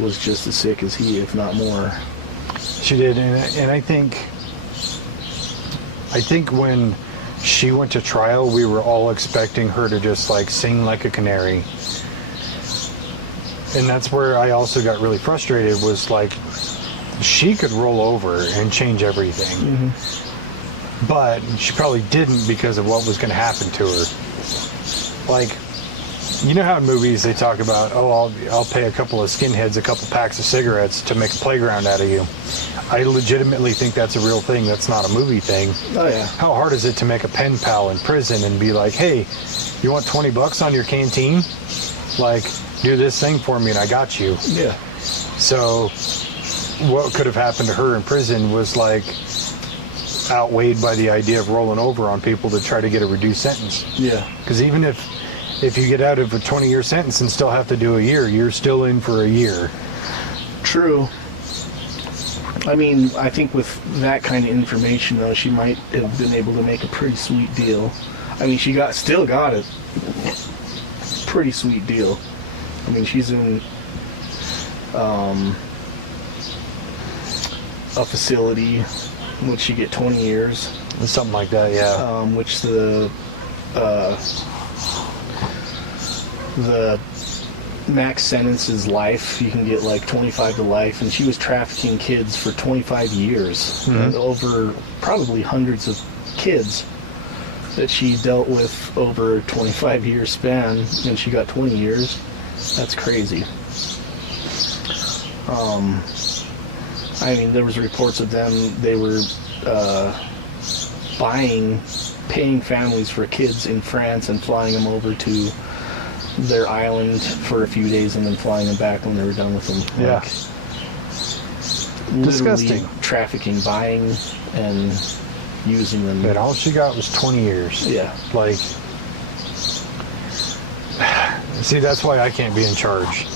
was just as sick as he, if not more. She did, and I think when she went to trial, we were all expecting her to just like sing like a canary. And that's where I also got really frustrated, was like, she could roll over and change everything. Mm-hmm. But she probably didn't because of what was going to happen to her. Like, you know how in movies they talk about, oh, I'll pay a couple of skinheads a couple packs of cigarettes to make a playground out of you. I legitimately think that's a real thing. That's not a movie thing. Oh, yeah. How hard is it to make a pen pal in prison and be like, hey, you want $20 on your canteen? Like, do this thing for me and I got you. Yeah. So what could have happened to her in prison was like outweighed by the idea of rolling over on people to try to get a reduced sentence. Yeah. Because even if you get out of a 20-year sentence and still have to do a year, you're still in for a year. True. I mean, I think with that kind of information, though, she might have been able to make a pretty sweet deal. I mean, she still got a pretty sweet deal. I mean, she's in a facility in which she get 20 years. Something like that, yeah. Which the max sentence is life. You can get like 25 to life, and she was trafficking kids for 25 years. Mm-hmm. Over probably hundreds of kids that she dealt with over a 25-year span, and she got 20 years. That's crazy. I mean, there was reports of them, they were paying families for kids in France and flying them over to their island for a few days and then flying them back when they were done with them. Yeah. Like, disgusting. Trafficking, buying, and using them. And all she got was 20 years. Yeah. Like, see, that's why I can't be in charge.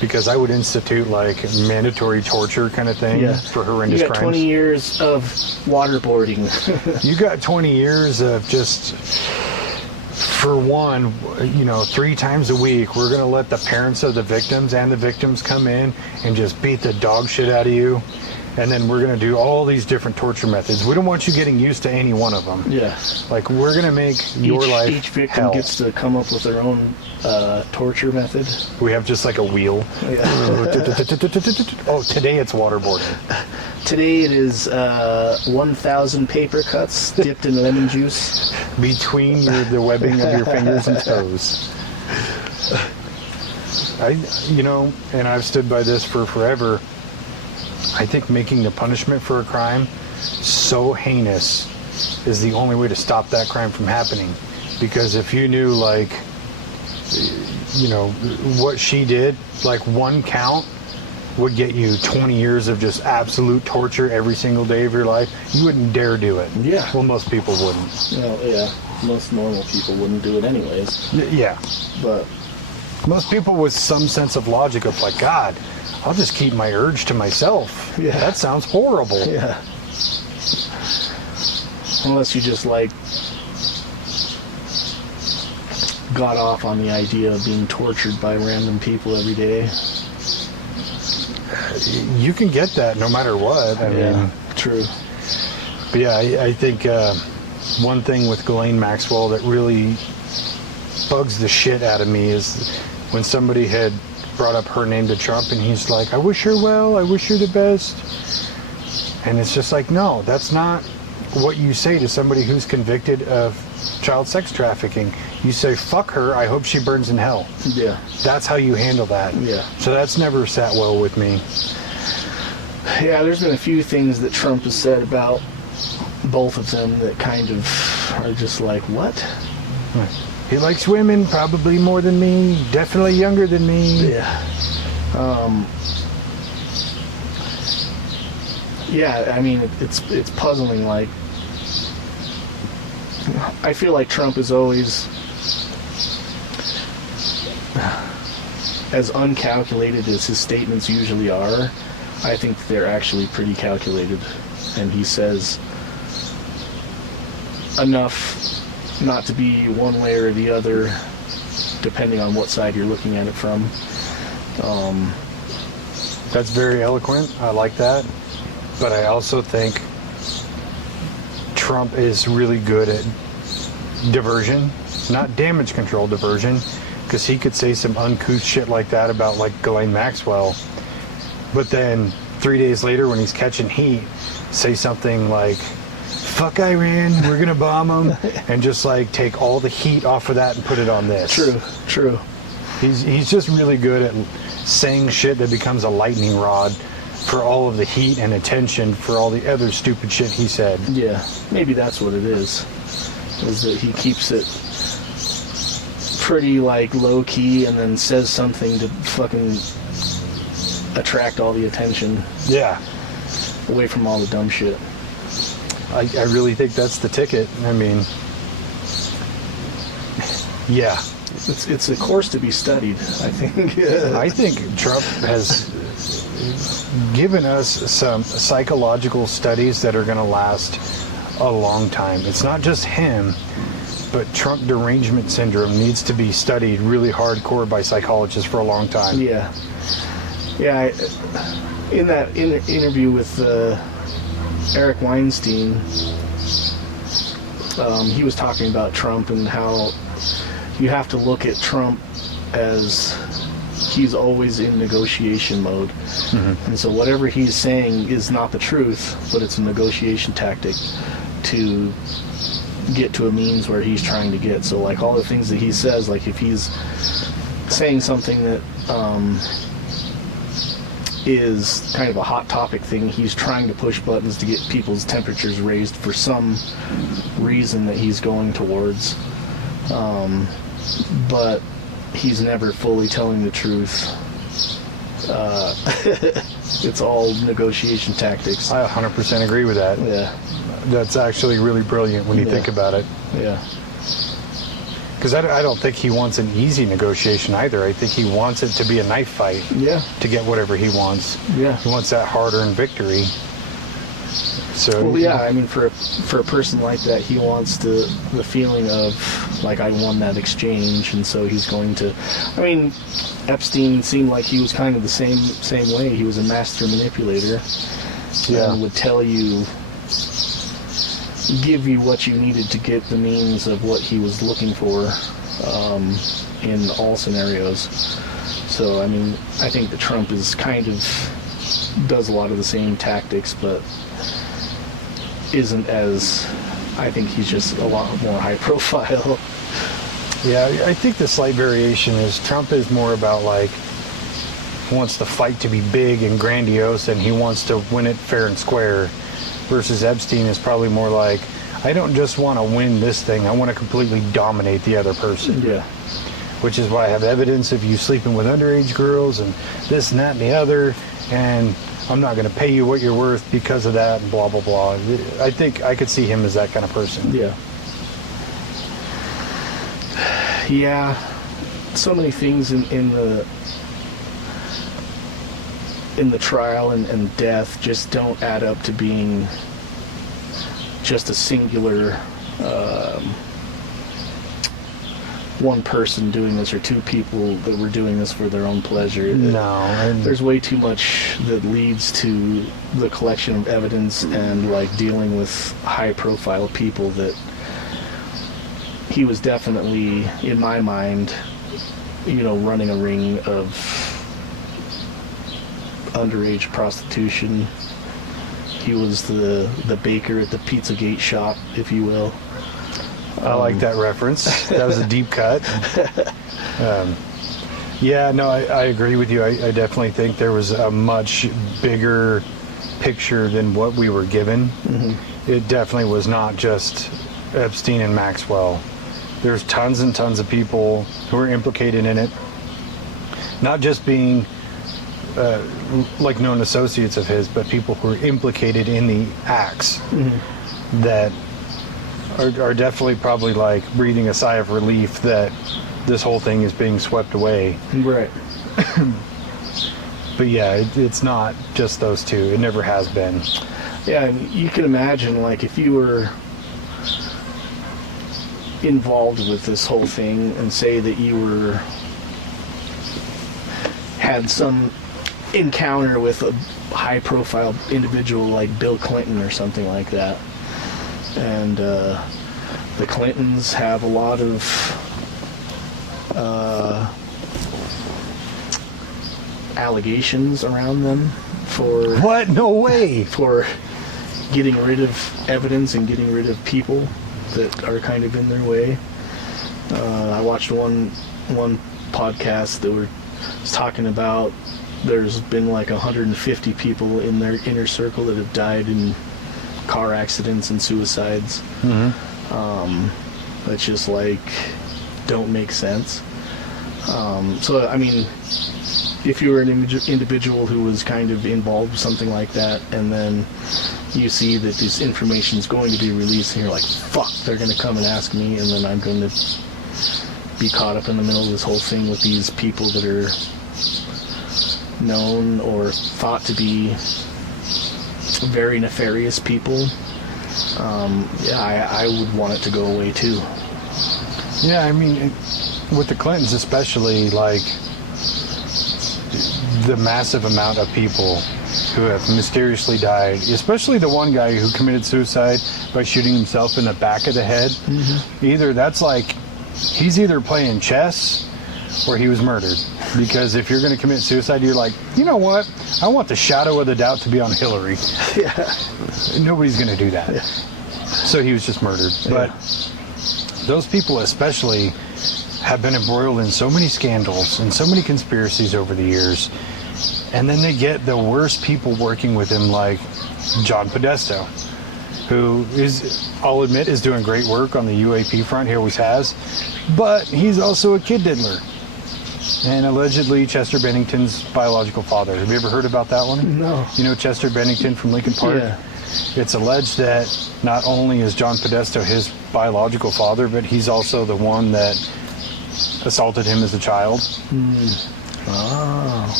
Because I would institute like mandatory torture kind of thing for horrendous crimes. You got 20 years of waterboarding. You got 20 years of just, for one, 3 times a week, we're going to let the parents of the victims and the victims come in and just beat the dog shit out of you. And then we're going to do all these different torture methods. We don't want you getting used to any one of them. Yeah. Like, we're going to make your life Each victim hell. gets to come up with their own torture method. We have just like a wheel. Yeah. Oh, today it's waterboarding. Today it is 1,000 paper cuts dipped in lemon juice. Between the webbing of your fingers and toes. And I've stood by this for forever. I think making the punishment for a crime so heinous is the only way to stop that crime from happening. Because if you knew, like, what she did, like one count would get you 20 years of just absolute torture every single day of your life, you wouldn't dare do it. Yeah. Well, most people wouldn't. Yeah. Most normal people wouldn't do it anyways. Yeah. But most people with some sense of logic of like, God, I'll just keep my urge to myself. Yeah. That sounds horrible. Yeah. Unless you just like got off on the idea of being tortured by random people every day. You can get that no matter what. I mean, true. But yeah, I think one thing with Ghislaine Maxwell that really bugs the shit out of me is when somebody had brought up her name to Trump and he's like, I wish her well, I wish her the best. And it's just like, no, that's not what you say to somebody who's convicted of child sex trafficking. You say, fuck her, I hope she burns in hell. Yeah. That's how you handle that. Yeah. So that's never sat well with me. Yeah, there's been a few things that Trump has said about both of them that kind of are just like, what? He likes women probably more than me, definitely younger than me. Yeah. Yeah, I mean, it's puzzling, like, I feel like Trump is always as uncalculated as his statements usually are. I think they're actually pretty calculated, and he says enough not to be one way or the other, depending on what side you're looking at it from. That's very eloquent. I like that. But I also think Trump is really good at diversion, not damage control, diversion, because he could say some uncouth shit like that about like Ghislaine Maxwell, but then 3 days later when he's catching heat, say something like, fuck Iran, we're gonna bomb them, and just like take all the heat off of that and put it on this. True. He's just really good at saying shit that becomes a lightning rod for all of the heat and attention for all the other stupid shit he said. Yeah, maybe that's what it is that he keeps it pretty like low key and then says something to fucking attract all the attention. Yeah. Away from all the dumb shit. I really think that's the ticket. I mean, yeah. It's a course to be studied, I think. I think Trump has given us some psychological studies that are going to last a long time. It's not just him, but Trump derangement syndrome needs to be studied really hardcore by psychologists for a long time. Yeah. In that interview with Eric Weinstein, he was talking about Trump and how you have to look at Trump as he's always in negotiation mode. Mm-hmm. And so whatever he's saying is not the truth, but it's a negotiation tactic to get to a means where he's trying to get. So like all the things that he says, like if he's saying something that is kind of a hot topic thing, he's trying to push buttons to get people's temperatures raised for some reason that he's going towards. But he's never fully telling the truth. It's all negotiation tactics. I 100% agree with that. Yeah. That's actually really brilliant when you think about it. Yeah. Because I don't think he wants an easy negotiation either. I think he wants it to be a knife fight. Yeah. To get whatever he wants. Yeah. He wants that hard-earned victory. So. Well, yeah. I mean, for a person like that, he wants the feeling of like I won that exchange, and so he's going to. I mean, Epstein seemed like he was kind of the same way. He was a master manipulator. Yeah. And would tell you. Give you what you needed to get the means of what he was looking for in all scenarios. So, I mean, I think that Trump is kind of does a lot of the same tactics, but isn't as, I think he's just a lot more high profile. Yeah, I think the slight variation is Trump is more about like, he wants the fight to be big and grandiose and he wants to win it fair and square. Versus Epstein is probably more like, I don't just want to win this thing, I want to completely dominate the other person. Yeah. Which is why I have evidence of you sleeping with underage girls and this and that and the other, and I'm not going to pay you what you're worth because of that, and blah, blah, blah. I think I could see him as that kind of person. Yeah. Yeah. So many things in the trial and death just don't add up to being just a singular one person doing this or two people that were doing this for their own pleasure. No. There's way too much that leads to the collection of evidence and like dealing with high profile people that he was definitely, in my mind, running a ring of underage prostitution. He was the baker at the Pizzagate shop, if you will. I like that reference. That was a deep cut. Yeah, no, I agree with you. I definitely think there was a much bigger picture than what we were given. Mm-hmm. It definitely was not just Epstein and Maxwell. There's tons and tons of people who were implicated in it. Not just being like known associates of his, but people who were implicated in the acts that are definitely probably like breathing a sigh of relief that this whole thing is being swept away. Right. But yeah, it's not just those two. It never has been. Yeah, and you can imagine, like, if you were involved with this whole thing and say that you had some encounter with a high-profile individual like Bill Clinton or something like that, and the Clintons have a lot of allegations around them for What? No way! for getting rid of evidence and getting rid of people that are kind of in their way. I watched one podcast that was talking about there's been like 150 people in their inner circle that have died in car accidents and suicides. That's just like don't make sense. So I mean, if you were an individual who was kind of involved with something like that, and then you see that this information is going to be released, and you're like, fuck, they're going to come and ask me, and then I'm going to be caught up in the middle of this whole thing with these people that are known or thought to be very nefarious people. I would want it to go away too. Yeah, I mean, with the Clintons especially, like, the massive amount of people who have mysteriously died, especially the one guy who committed suicide by shooting himself in the back of the head. Either that's like, he's either playing chess or he was murdered. Because if you're going to commit suicide, you're like, you know what? I want the shadow of the doubt to be on Hillary. Yeah. Nobody's going to do that. Yeah. So he was just murdered. But those people especially have been embroiled in so many scandals and so many conspiracies over the years. And then they get the worst people working with him, like John Podesta, who is, I'll admit, is doing great work on the UAP front. He always has. But he's also a kid diddler. And allegedly Chester Bennington's biological father. Have you ever heard about that one? No. You know Chester Bennington from Lincoln Park? Yeah. It's alleged that not only is John Podesta his biological father, but he's also the one that assaulted him as a child. Oh.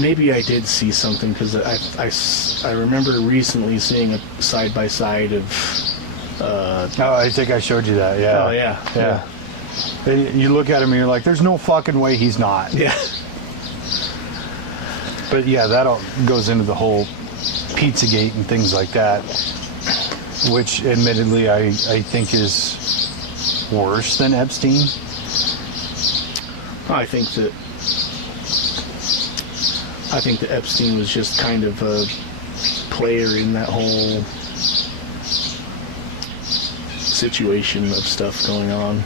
Maybe I did see something, because I remember recently seeing a side-by-side of... Oh, I think I showed you that, yeah. Oh, yeah. Yeah. And you look at him and you're like, there's no fucking way he's not. Yeah. But yeah, that all goes into the whole Pizzagate and things like that, which admittedly I think is worse than Epstein. I think that Epstein was just kind of a player in that whole situation of stuff going on.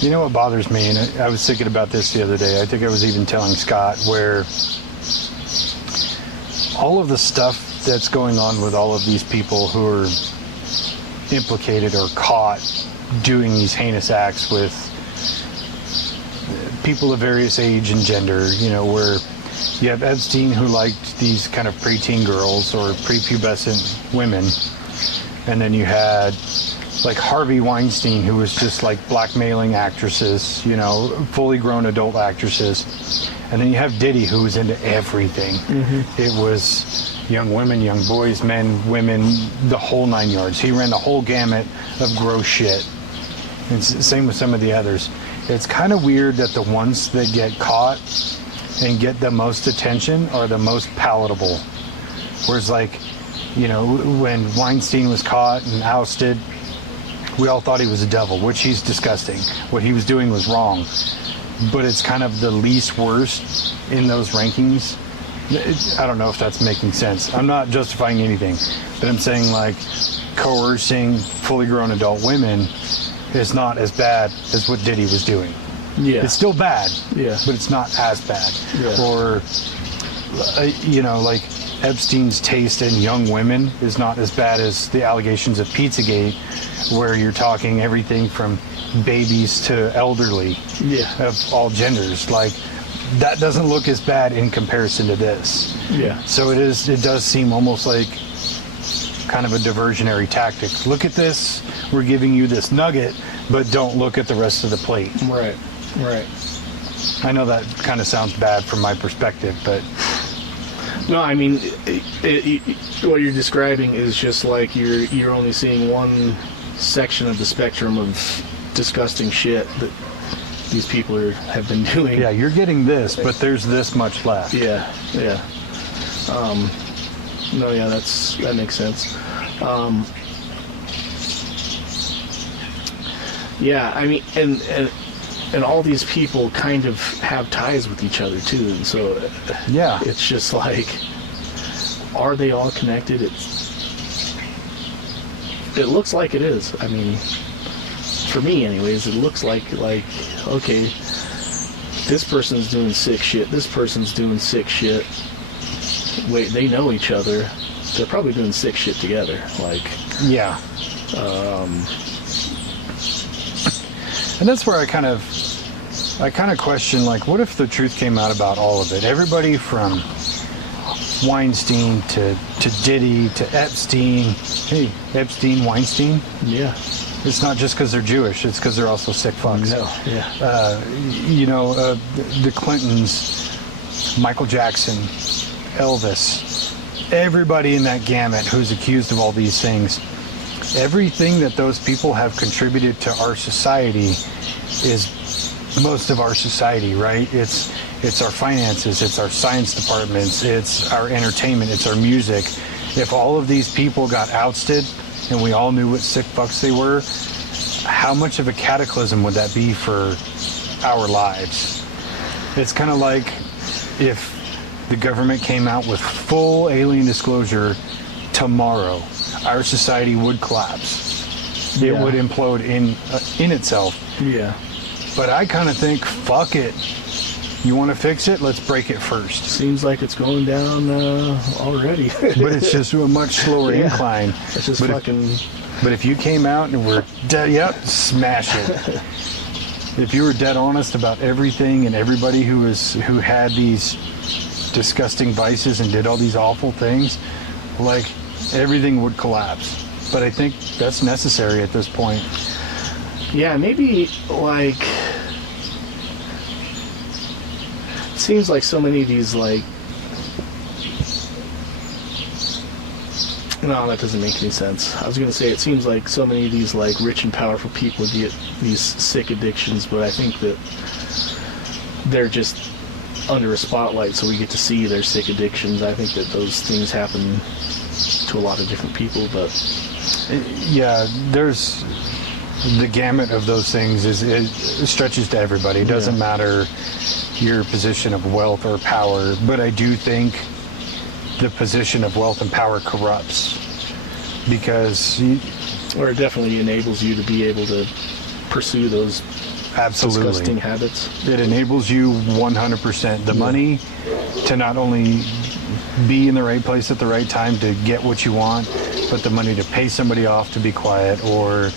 You know what bothers me, and I was thinking about this the other day, I think I was even telling Scott, where all of the stuff that's going on with all of these people who are implicated or caught doing these heinous acts with people of various age and gender, you know, where you have Epstein, who liked these kind of preteen girls or prepubescent women, and then you had like Harvey Weinstein, who was just like blackmailing actresses, you know, fully grown adult actresses. And then you have Diddy, who was into everything. It was young women, young boys, men, women, the whole 9 yards. He ran the whole gamut of gross shit. And same with some of the others. It's kind of weird that the ones that get caught and get the most attention are the most palatable. Whereas, like, you know, when Weinstein was caught and ousted, we all thought he was a devil, which he's disgusting. What he was doing was wrong. But it's kind of the least worst in those rankings. I don't know if that's making sense. I'm not justifying anything, but I'm saying, like, coercing fully grown adult women is not as bad as what Diddy was doing. Yeah. It's still bad, Yeah. but it's not as bad. Yeah. Or, you know, like, Epstein's taste in young women is not as bad as the allegations of Pizzagate, where you're talking everything from babies to elderly, of all genders. Like, that doesn't look as bad in comparison to this. Yeah. So it does seem almost like kind of a diversionary tactic. Look at this, we're giving you this nugget, but don't look at the rest of the plate. Right. I know that kind of sounds bad from my perspective, but No, I mean, what you're describing is just like you're only seeing one section of the spectrum of disgusting shit that these people have been doing. yeah, you're getting this, but there's this much left. Yeah. No, yeah, that makes sense. Yeah, I mean, and all these people kind of have ties with each other too, and so Yeah. it's just like, are they all connected? It looks like it is. I mean, for me anyways, it looks like okay, this person's doing sick shit, this person's doing sick shit. Wait, they know each other. They're probably doing sick shit together. Like, Yeah. And that's where I kind of question, like, what if the truth came out about all of it? Everybody from Weinstein to Diddy to Epstein. Hey, Epstein, Weinstein. yeah, It's not just because they're Jewish. It's because they're also sick fucks. no, yeah, The Clintons, Michael Jackson, Elvis, everybody in that gamut who's accused of all these things. Everything that those people have contributed to our society is most of our society, right? It's our finances, it's our science departments, it's our entertainment, it's our music. If all of these people got ousted and we all knew what sick fucks they were, how much of a cataclysm would that be for our lives? It's kind of like if the government came out with full alien disclosure tomorrow, our society would collapse. It Yeah. would implode in itself. yeah. But I kind of think, fuck it. You want to fix it? Let's break it first. Seems like it's going down already. But it's just a much slower Yeah. incline. It's just but fucking. But if you came out and were dead, yep, smash it. If you were dead honest about everything and everybody who had these disgusting vices and did all these awful things, like, everything would collapse. But I think that's necessary at this point. Yeah, maybe like. It seems like so many of these like. No, that doesn't make any sense. I was gonna say it seems like so many of these like rich and powerful people get these sick addictions, but I think that they're just under a spotlight, so we get to see their sick addictions. I think that those things happen to a lot of different people, but Yeah, there's the gamut of those things it stretches to everybody. It doesn't matter your position of wealth or power, but I do think the position of wealth and power corrupts because or it definitely enables you to be able to pursue those absolutely disgusting habits. it enables you 100% the money to not only be in the right place at the right time to get what you want, but the money to pay somebody off to be quiet, or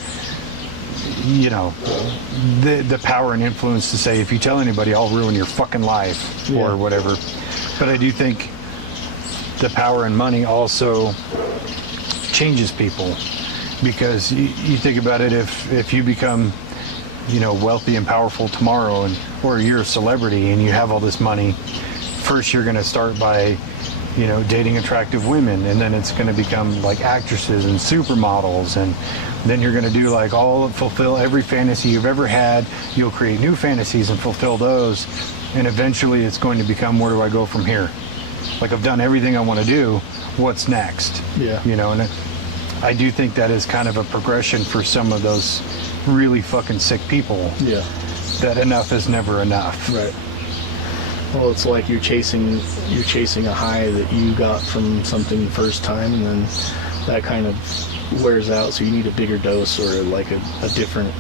the power and influence to say, if you tell anybody, I'll ruin your fucking life, Yeah. or whatever. But I do think the power and money also changes people, because you think about it, if you become wealthy and powerful tomorrow, or you're a celebrity and you have all this money, first you're going to start by dating attractive women, and then it's going to become like actresses and supermodels, and then you're going to do like fulfill every fantasy you've ever had. You'll create new fantasies and fulfill those, and eventually it's going to become, where do I go from here? Like, I've done everything I want to do, what's next? Yeah. And I do think that is kind of a progression for some of those really fucking sick people. Yeah. That enough is never enough. Right. Well, it's like you're chasing a high that you got from something the first time, and then that kind of wears out, so you need a bigger dose, or like a different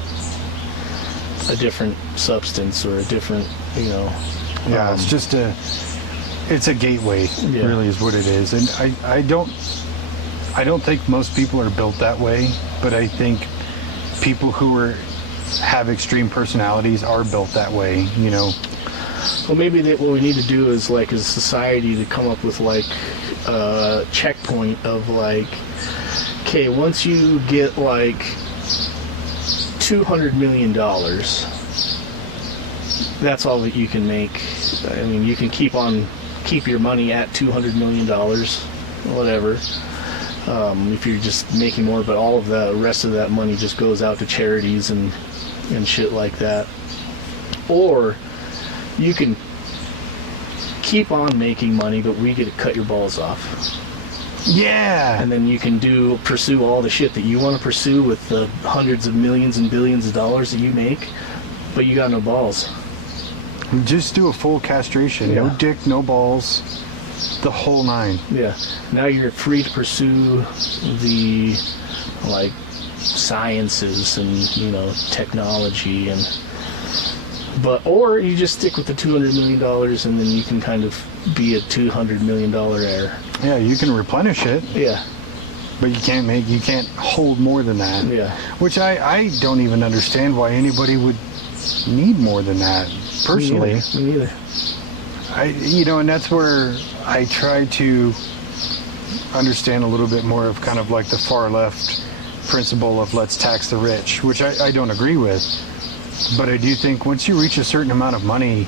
substance, or a different Yeah, it's just it's a gateway, really, is what it is. And I don't think most people are built that way, but I think people who have extreme personalities are built that way. Well, maybe what we need to do is, like, as a society, to come up with like a checkpoint of like, okay, once you get like $200 million, that's all that you can make. I mean, you can keep your money at $200 million, whatever. If you're just making more, but all of the rest of that money just goes out to charities and shit like that. Or you can keep on making money, but we get to cut your balls off. Yeah. And then you can pursue all the shit that you want to pursue with the hundreds of millions and billions of dollars that you make, but you got no balls. Just do a full castration. Yeah. No dick, no balls. The whole nine. Yeah. Now you're free to pursue the, like, sciences and, you know, technology or you just stick with the $200 million and then you can kind of be a $200 million heir. Yeah, you can replenish it. Yeah. But you can't hold more than that. Yeah. Which I don't even understand why anybody would need more than that, personally. Me neither. And that's where I try to understand a little bit more of kind of like the far left principle of let's tax the rich, which I don't agree with. But I do think once you reach a certain amount of money,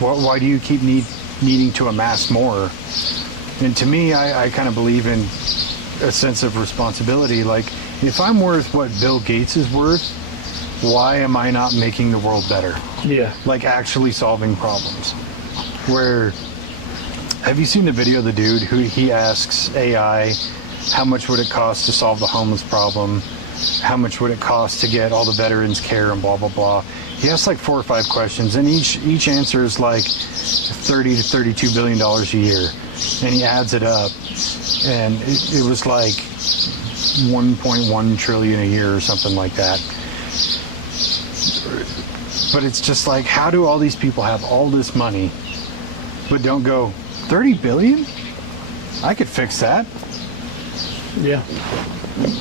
why do you keep needing to amass more? And to me, I kind of believe in a sense of responsibility. Like, if I'm worth what Bill Gates is worth, why am I not making the world better? Yeah. Like, actually solving problems. Have you seen the video of the dude who he asks AI, how much would it cost to solve the homeless problem? How much would it cost to get all the veterans care and blah, blah, blah. He asks like 4 or 5 questions, and each answer is like $30 to $32 billion a year. And he adds it up, and it was like 1.1 trillion a year or something like that. But it's just like, how do all these people have all this money, but don't go, 30 billion? I could fix that. Yeah.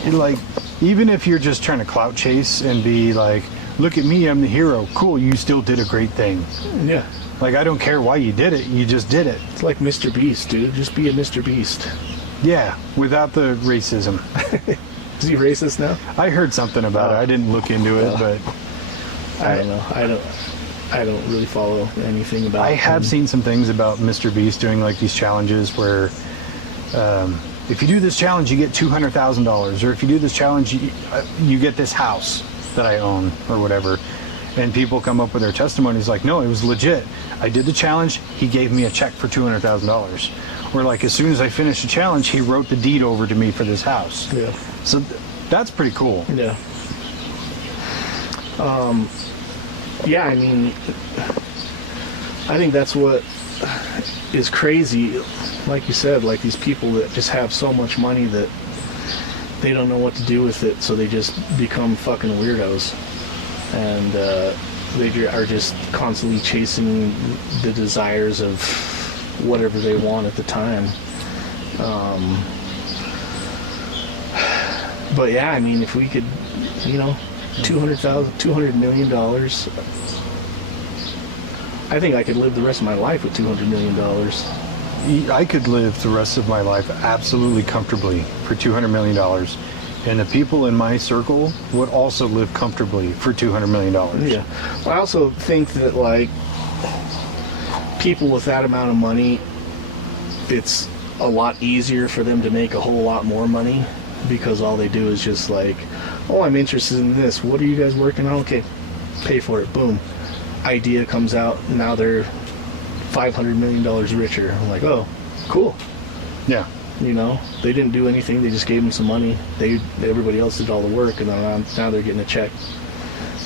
Like, even if you're just trying to clout chase and be like, look at me, I'm the hero. Cool, you still did a great thing. Yeah. Like, I don't care why you did it, you just did it. It's like Mr. Beast, dude. Just be a Mr. Beast. Yeah, without the racism. Is he racist now? I heard something about it. I didn't look into it, but I don't know. I don't really follow anything about I him. have seen some things about Mr. Beast doing like these challenges where if you do this challenge, you get $200,000, or if you do this challenge, you get this house that I own, or whatever. And people come up with their testimonies like, no, it was legit. I did the challenge. He gave me a check for $200,000. Or like, as soon as I finished the challenge, he wrote the deed over to me for this house. Yeah. So that's pretty cool. Yeah. Yeah, I mean, I think that's what is crazy. Like you said, like these people that just have so much money that they don't know what to do with it, so they just become fucking weirdos. And they are just constantly chasing the desires of whatever they want at the time. But yeah, I mean, if we could, $200 million, I think I could live the rest of my life with $200 million. I could live the rest of my life absolutely comfortably for $200 million. And the people in my circle would also live comfortably for $200 million. Yeah. I also think that, like, people with that amount of money, it's a lot easier for them to make a whole lot more money, because all they do is just like, oh, I'm interested in this. What are you guys working on? Okay, pay for it. Boom. Idea comes out. Now they're $500 million richer. I'm like, oh, cool. Yeah. They didn't do anything. They just gave them some money. Everybody else did all the work, and then now they're getting a check.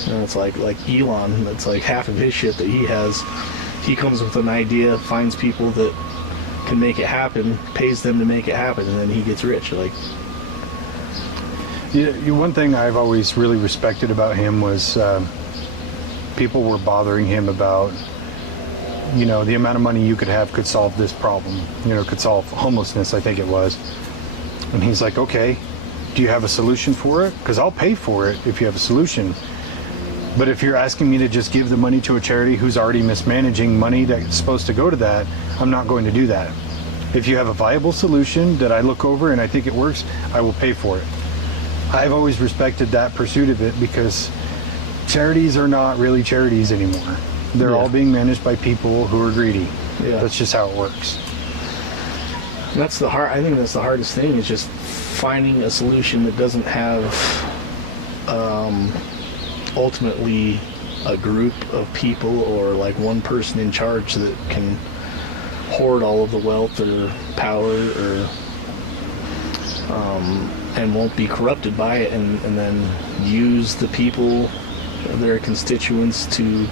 It's like Elon. That's like half of his shit that he has. He comes with an idea, finds people that can make it happen, pays them to make it happen, and then he gets rich. Like, one thing I've always really respected about him was people were bothering him about, the amount of money you could have could solve this problem, could solve homelessness, I think it was. And he's like, okay, do you have a solution for it? Because I'll pay for it if you have a solution. But if you're asking me to just give the money to a charity who's already mismanaging money that's supposed to go to that, I'm not going to do that. If you have a viable solution that I look over and I think it works, I will pay for it. I've always respected that pursuit of it because charities are not really charities anymore. They're all being managed by people who are greedy. Yeah. That's just how it works. I think that's the hardest thing, is just finding a solution that doesn't have ultimately a group of people or like one person in charge that can hoard all of the wealth or power or and won't be corrupted by it, and then use the people, their constituents, to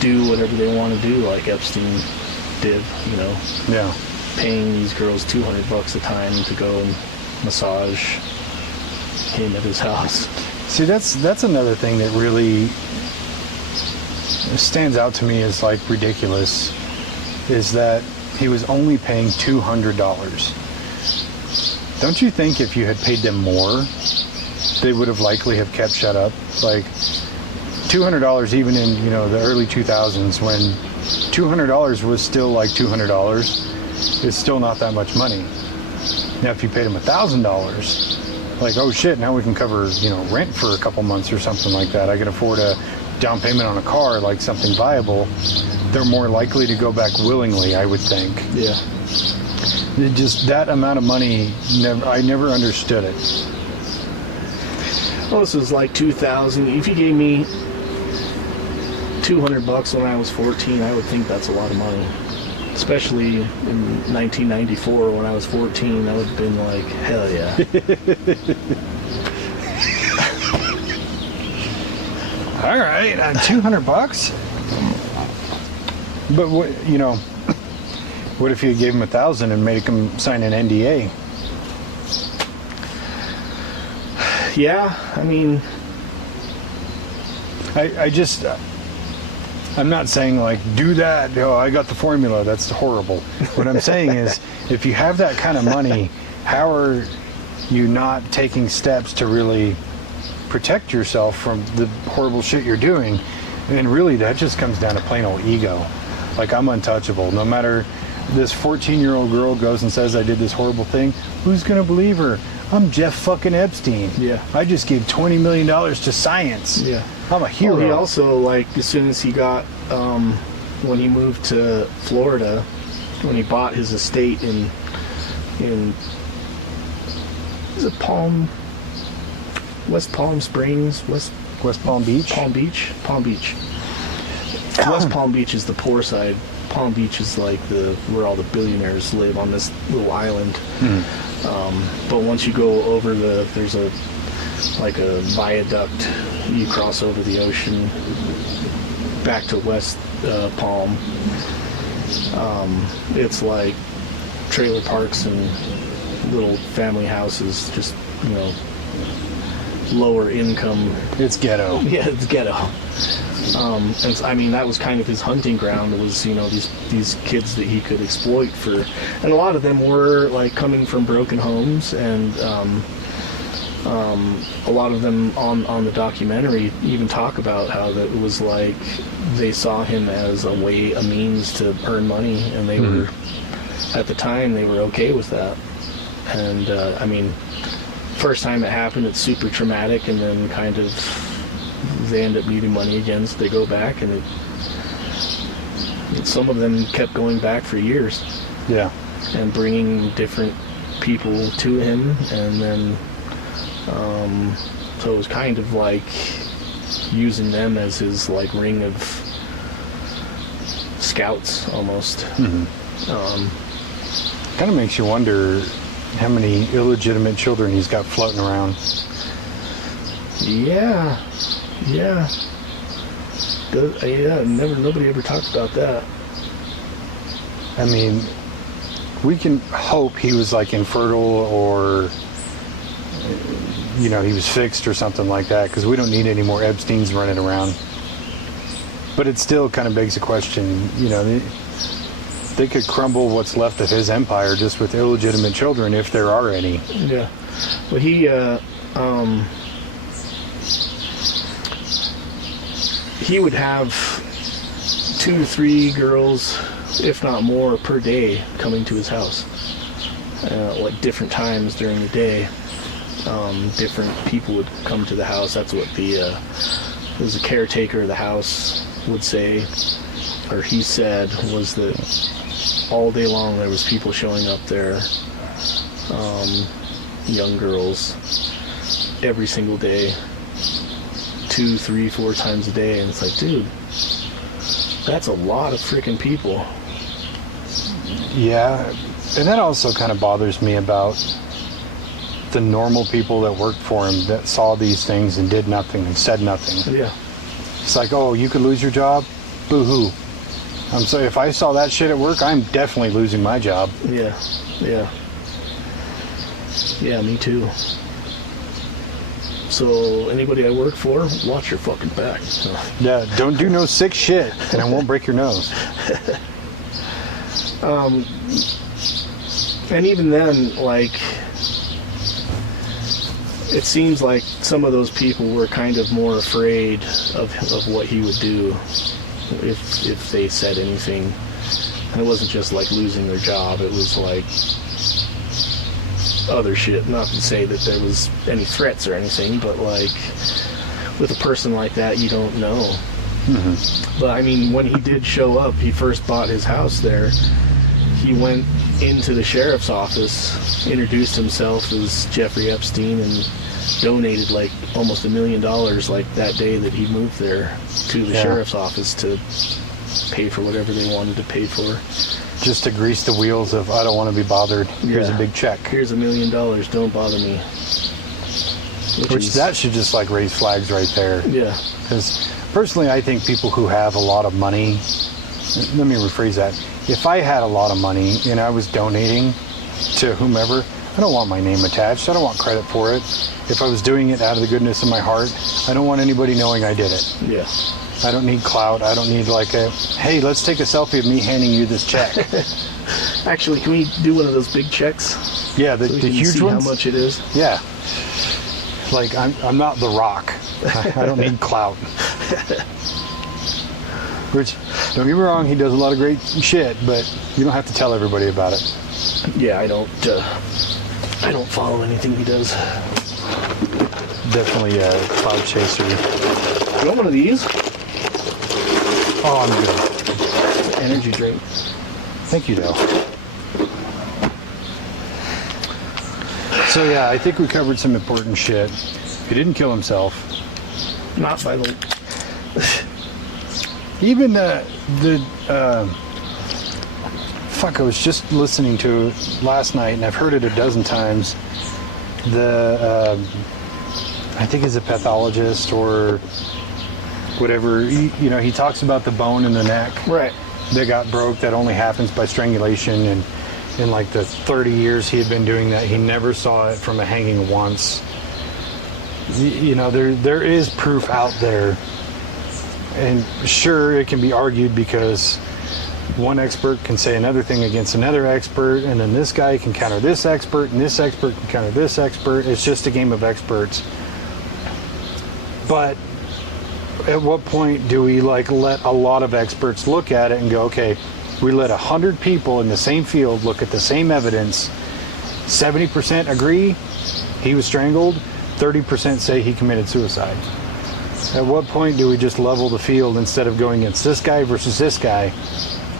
do whatever they want to do, like Epstein did, you know. Yeah. Paying these girls $200 a time to go and massage him at his house. See, that's another thing that really stands out to me as like ridiculous, is that he was only paying $200. Don't you think if you had paid them more, they would have likely have kept shut up? Like $200, even in, you know, the early 2000s, when $200 was still like $200, it's still not that much money. Now, if you paid them $1,000, like, oh shit, now we can cover, you know, rent for a couple months or something like that. I can afford a down payment on a car, like something viable. They're more likely to go back willingly, I would think. Yeah. It just, that amount of money, I never understood it. Well, this was like 2000. If you gave me $200 when I was 14, I would think that's a lot of money. Especially in 1994 when I was 14, I would have been like, hell yeah. All right, $200. But what, you know, what if you gave him $1,000 and made him sign an NDA? Yeah, I mean, I'm not saying like do that. Oh, I got the formula. That's horrible. What I'm saying is, if you have that kind of money, how are you not taking steps to really protect yourself from the horrible shit you're doing? And really, that just comes down to plain old ego. Like, I'm untouchable. No matter, this 14-year-old girl goes and says I did this horrible thing, who's gonna believe her? I'm Jeff fucking Epstein. Yeah. I just gave $20 million to science. yeah. I'm a hero. Well, he also, like, as soon as he got, when he moved to Florida, when he bought his estate in is it West Palm Springs, West Palm Beach? Palm Beach? West Palm Beach is the poor side. Palm Beach is like where all the billionaires live, on this little island. But once you go over there's a viaduct, you cross over the ocean back to West Palm. It's like trailer parks and little family houses, just, you know, lower income. It's ghetto. Yeah, it's ghetto. And I mean, that was kind of his hunting ground, was, you know, these kids that he could exploit for, and a lot of them were like coming from broken homes, and a lot of them on the documentary even talk about how that it was like they saw him as a means to earn money, and they were, at the time, they were okay with that. And I mean, first time it happened, it's super traumatic, and then kind of they end up needing money again, so they go back, and some of them kept going back for years. Yeah. And bringing different people to him, and then so it was kind of like using them as his like ring of scouts almost. Kind of makes you wonder how many illegitimate children he's got floating around. Yeah. Nobody ever talked about that. I mean, we can hope he was like infertile, or, you know, he was fixed or something like that, because we don't need any more Epsteins running around. But it still kind of begs the question, you know, they could crumble what's left of his empire just with illegitimate children, if there are any. Yeah. Well, he would have 2 to 3 girls, if not more, per day coming to his house. Like different times during the day. Different people would come to the house. That's what the caretaker of the house would say, or he said, was that all day long there was people showing up there, young girls, every single day, 2, 3, 4 times a day. And it's like, dude, that's a lot of freaking people. Yeah, and that also kind of bothers me about the normal people that worked for him that saw these things and did nothing and said nothing. Yeah. It's like, oh, you could lose your job? Boo-hoo. I'm sorry, if I saw that shit at work, I'm definitely losing my job. Yeah. Yeah. Yeah, me too. So, anybody I work for, watch your fucking back. Yeah, don't do no sick shit, and I won't break your nose. And even then, like, it seems like some of those people were kind of more afraid of what he would do if they said anything. And it wasn't just like losing their job, it was like other shit. Not to say that there was any threats or anything, but like with a person like that, you don't know. Mm-hmm. But I mean, when he did show up, he first bought his house there. He went into the sheriff's office, introduced himself as Jeffrey Epstein, and donated like almost $1 million like that day that he moved there to the sheriff's office to pay for whatever they wanted to pay for. Just to grease the wheels of, I don't want to be bothered. Here's a big check. Here's $1 million. Don't bother me. Which that should just like raise flags right there. Yeah. Because personally, I think people who have a lot of money, let me rephrase that. If I had a lot of money and I was donating to whomever, I don't want my name attached. I don't want credit for it. If I was doing it out of the goodness of my heart, I don't want anybody knowing I did it. Yeah. I don't need clout. I don't need like a, hey, let's take a selfie of me handing you this check. Actually, can we do one of those big checks? Yeah, the so we can huge see ones. How much it is? Yeah. Like I'm not The Rock. I don't need clout. Which, don't get me wrong, he does a lot of great shit, but you don't have to tell everybody about it. Yeah, I don't follow anything he does. Definitely a cloud chaser. You want one of these? Oh, I'm good. Energy drink. Thank you, though. So yeah, I think we covered some important shit. He didn't kill himself. Not by the... Even fuck, I was just listening to it last night, and I've heard it a dozen times. I think he's a pathologist or whatever. He talks about the bone in the neck. Right. That got broke. That only happens by strangulation, and in like the 30 years he had been doing that, he never saw it from a hanging once. There is proof out there. And sure, it can be argued because one expert can say another thing against another expert, and then this guy can counter this expert, and this expert can counter this expert. It's just a game of experts. But at what point do we let a lot of experts look at it and go, okay, we let 100 people in the same field look at the same evidence. 70% agree he was strangled, 30% say he committed suicide. At what point do we just level the field instead of going against this guy versus this guy?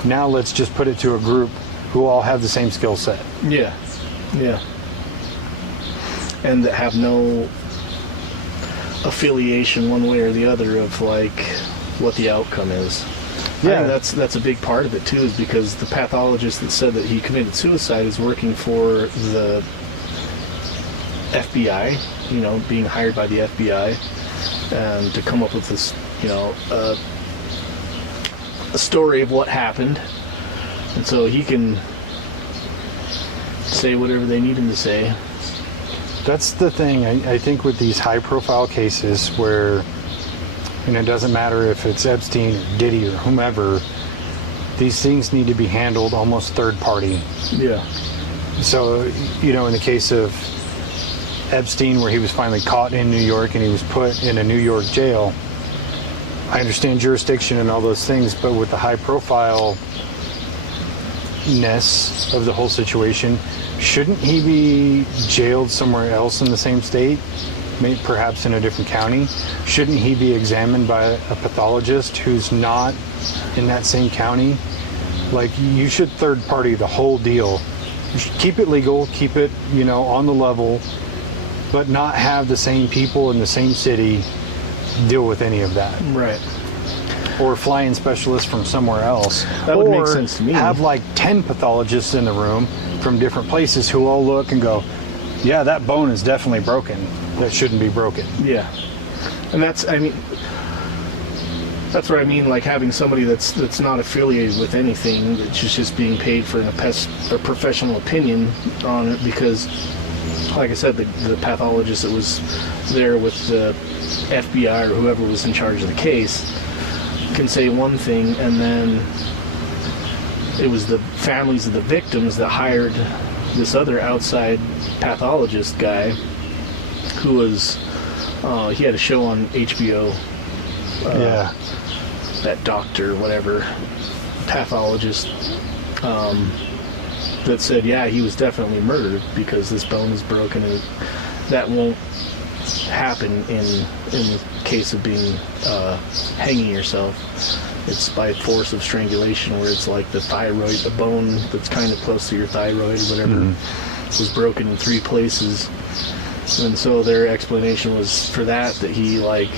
Now let's just put it to a group who all have the same skill set. Yeah. Yeah. And that have no affiliation one way or the other of like what the outcome is. Yeah, I think that's a big part of it too, is because the pathologist that said that he committed suicide is working for the FBI, being hired by the FBI, and to come up with this, a story of what happened, and so he can say whatever they need him to say. That's the thing, I think, with these high-profile cases where, it doesn't matter if it's Epstein or Diddy or whomever, these things need to be handled almost third-party. Yeah. So, in the case of Epstein, where he was finally caught in New York and he was put in a New York jail, I understand jurisdiction and all those things, but with the high profile ness of the whole situation, shouldn't he be jailed somewhere else in the same state? Maybe perhaps in a different county? Shouldn't he be examined by a pathologist who's not in that same county? Like, you should third party the whole deal. You should keep it legal, keep it, on the level, but not have the same people in the same city deal with any of that. Right. Or fly in specialists from somewhere else. That would make sense to me. Have like 10 pathologists in the room from different places who all look and go, yeah, that bone is definitely broken. That shouldn't be broken. Yeah. And that's what I mean, like having somebody that's not affiliated with anything, that's just being paid for a professional opinion on it, because, like I said, the pathologist that was there with the FBI or whoever was in charge of the case can say one thing, and then it was the families of the victims that hired this other outside pathologist guy who was, he had a show on HBO. That doctor, whatever, pathologist, that said, yeah, he was definitely murdered because this bone is broken, and that won't happen in the case of being hanging yourself. It's by force of strangulation, where it's like the thyroid, the bone that's kind of close to your thyroid or whatever, was broken in 3 places. And so their explanation was for that he like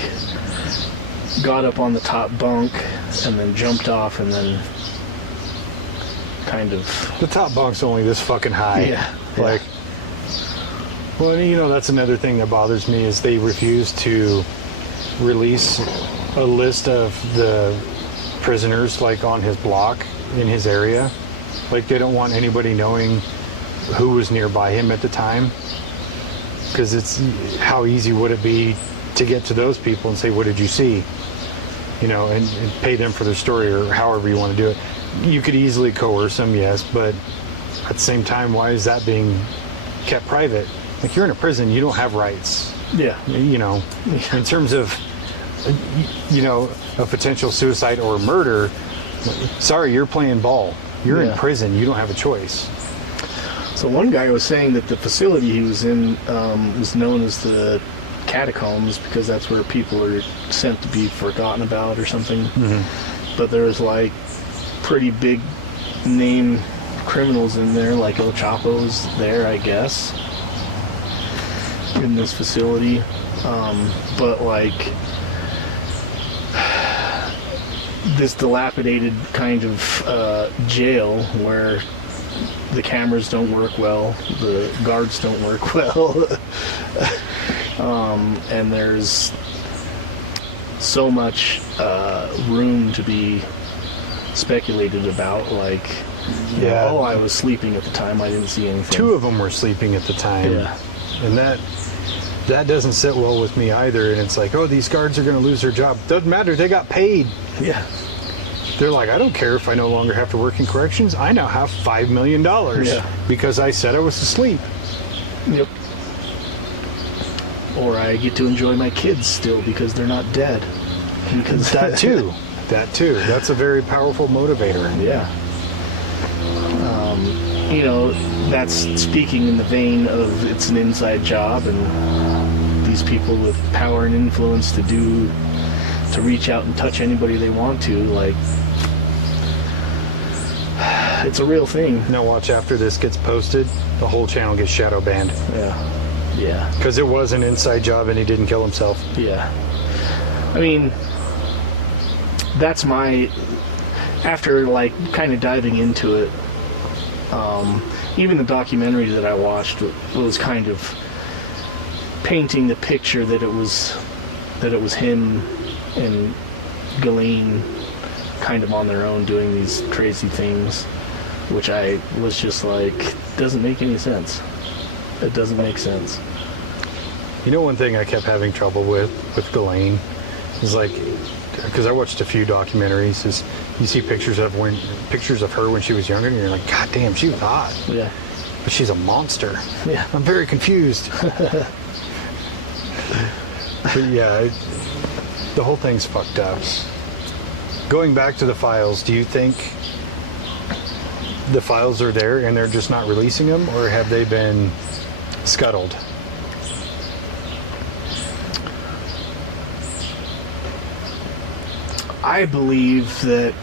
got up on the top bunk and then jumped off and then kind of... The top bunk's only this fucking high. Yeah. Like, well, that's another thing that bothers me is they refuse to release a list of the prisoners like on his block in his area. Like, they don't want anybody knowing who was nearby him at the time, because it's how easy would it be to get to those people and say, what did you see? And pay them for their story, or however you want to do it. You could easily coerce them, yes, but at the same time, why is that being kept private? Like, you're in a prison, you don't have rights. Yeah. In terms of, a potential suicide or murder, sorry, you're playing ball. You're in prison, you don't have a choice. So one guy was saying that the facility he was in was known as the catacombs because that's where people are sent to be forgotten about or something. But there's like pretty big name criminals in there, like El Chapo's there, I guess, in this facility. But like this dilapidated kind of jail where the cameras don't work well, the guards don't work well, and there's so much room to be speculated about. Like, I was sleeping at the time, I didn't see anything. 2 of them were sleeping at the time. Yeah. And that doesn't sit well with me either. And it's like, oh, these guards are going to lose their job. Doesn't matter, they got paid. Yeah. They're like, I don't care if I no longer have to work in corrections. I now have $5 million because I said I was asleep. Yep. Or I get to enjoy my kids still because they're not dead. Because That too. That's a very powerful motivator. Yeah. That's speaking in the vein of it's an inside job, and these people with power and influence to reach out and touch anybody they want to, like, it's a real thing. Now watch, after this gets posted, the whole channel gets shadow banned. Yeah. Because it was an inside job and he didn't kill himself. Yeah. I mean, that's after like kind of diving into it, even the documentary that I watched was kind of painting the picture that it was him and Ghislaine kind of on their own doing these crazy things, which I was just like, doesn't make any sense. It doesn't make sense. One thing I kept having trouble with Ghislaine is like, because I watched a few documentaries, is you see pictures of her when she was younger, and you're like, God damn, she was hot. Yeah. But she's a monster. Yeah. I'm very confused. But yeah, the whole thing's fucked up. Going back to the files, do you think the files are there and they're just not releasing them, or have they been scuttled? I believe that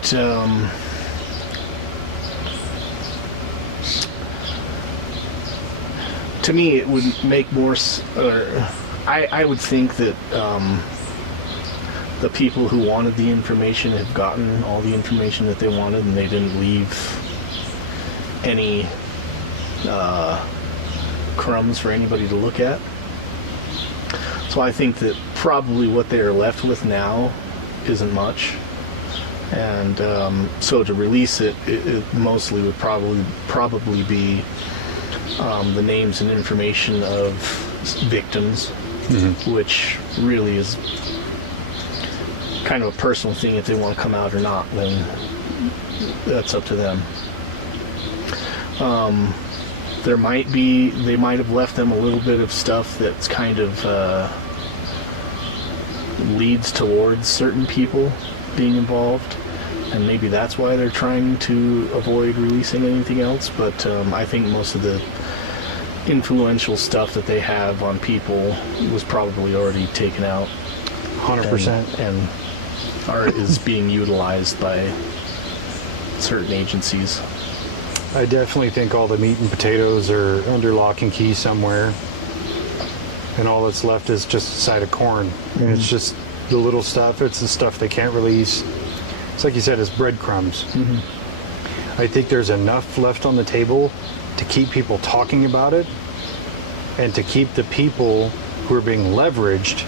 to me it would make more I would think that the people who wanted the information have gotten all the information that they wanted, and they didn't leave any crumbs for anybody to look at. So I think that probably what they are left with now isn't much, and so to release it, it mostly would probably be the names and information of victims, which really is kind of a personal thing. If they want to come out or not, then that's up to them. They might have left them a little bit of stuff that's kind of leads towards certain people being involved, and maybe that's why they're trying to avoid releasing anything else. But I think most of the influential stuff that they have on people was probably already taken out 100%. and is being utilized by certain agencies. I definitely think all the meat and potatoes are under lock and key somewhere, and all that's left is just a side of corn. And it's just the little stuff. It's the stuff they can't release. It's like you said, it's breadcrumbs. I think there's enough left on the table to keep people talking about it, and to keep the people who are being leveraged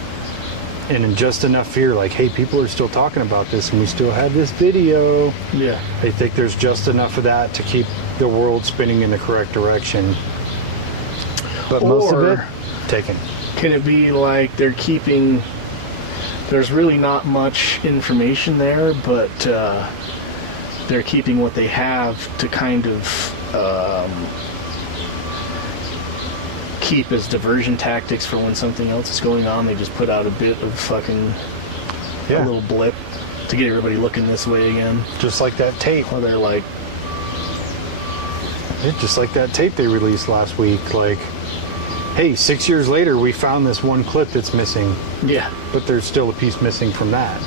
in just enough fear, like, hey, people are still talking about this and we still have this video. Yeah. I think there's just enough of that to keep the world spinning in the correct direction. But most of it, taken. Can it be like they're keeping, there's really not much information there, but they're keeping what they have to kind of keep as diversion tactics for when something else is going on? They just put out a bit of fucking a little blip to get everybody looking this way again. Just like that tape. Or they're like, just like that tape they released last week. Like, hey, 6 years later, we found this one clip that's missing. yeah. But there's still a piece missing from that.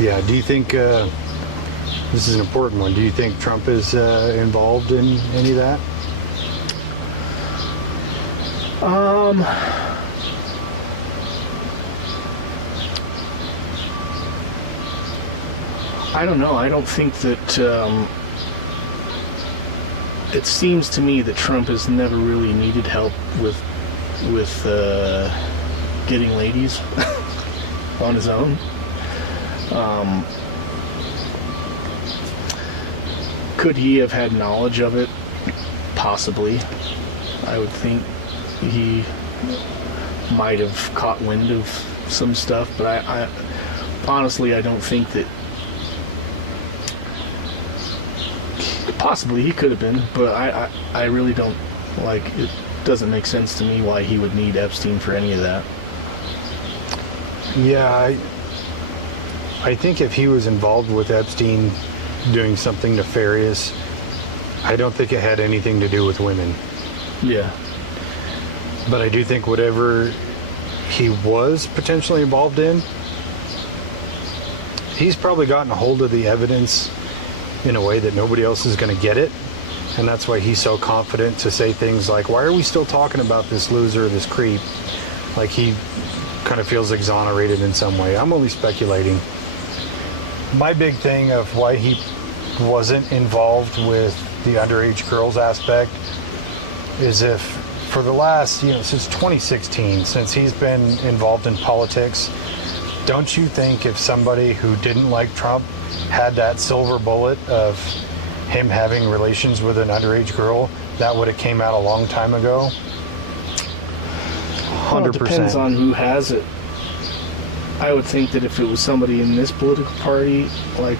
Yeah, do you think, this is an important one, do you think Trump is involved in any of that? I don't know. I don't think that, it seems to me that Trump has never really needed help with getting ladies on his own. Could he have had knowledge of it? Possibly. I would think he might have caught wind of some stuff, but I honestly, I don't think that. Possibly he could have been, but I really don't, like, it doesn't make sense to me why he would need Epstein for any of that. Yeah, I think if he was involved with Epstein doing something nefarious, I don't think it had anything to do with women. Yeah. But I do think whatever he was potentially involved in, he's probably gotten a hold of the evidence in a way that nobody else is going to get it. And that's why he's so confident to say things like, why are we still talking about this loser, this creep? Like, he kind of feels exonerated in some way. I'm only speculating. My big thing of why he wasn't involved with the underage girls aspect is if for the last, since 2016, since he's been involved in politics, don't you think if somebody who didn't like Trump had that silver bullet of him having relations with an underage girl, that would have came out a long time ago? 100%. Well, it depends on who has it. I would think that if it was somebody in this political party, like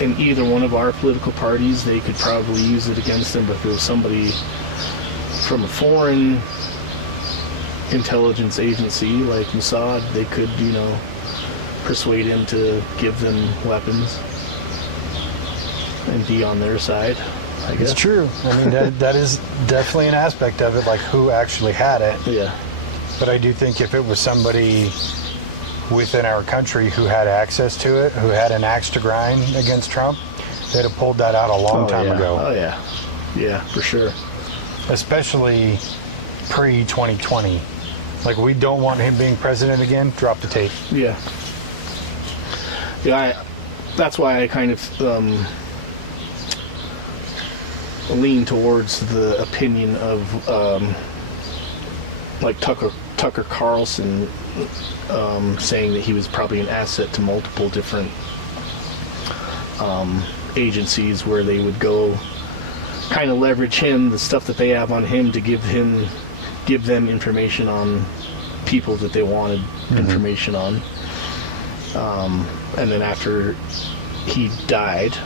in either one of our political parties, they could probably use it against them. But if it was somebody from a foreign intelligence agency like Mossad, they could, persuade him to give them weapons and be on their side, I guess. It's true. I mean, that is definitely an aspect of it, like who actually had it. Yeah. But I do think if it was somebody within our country who had access to it, who had an axe to grind against Trump, they'd have pulled that out a long time ago. Oh, yeah. Yeah, for sure. Especially pre-2020. Like, we don't want him being president again. Drop the tape. Yeah. Yeah, that's why I kind of lean towards the opinion of like Tucker Carlson saying that he was probably an asset to multiple different agencies where they would go kind of leverage him, the stuff that they have on him, to give them information on people that they wanted information on. And then after he died,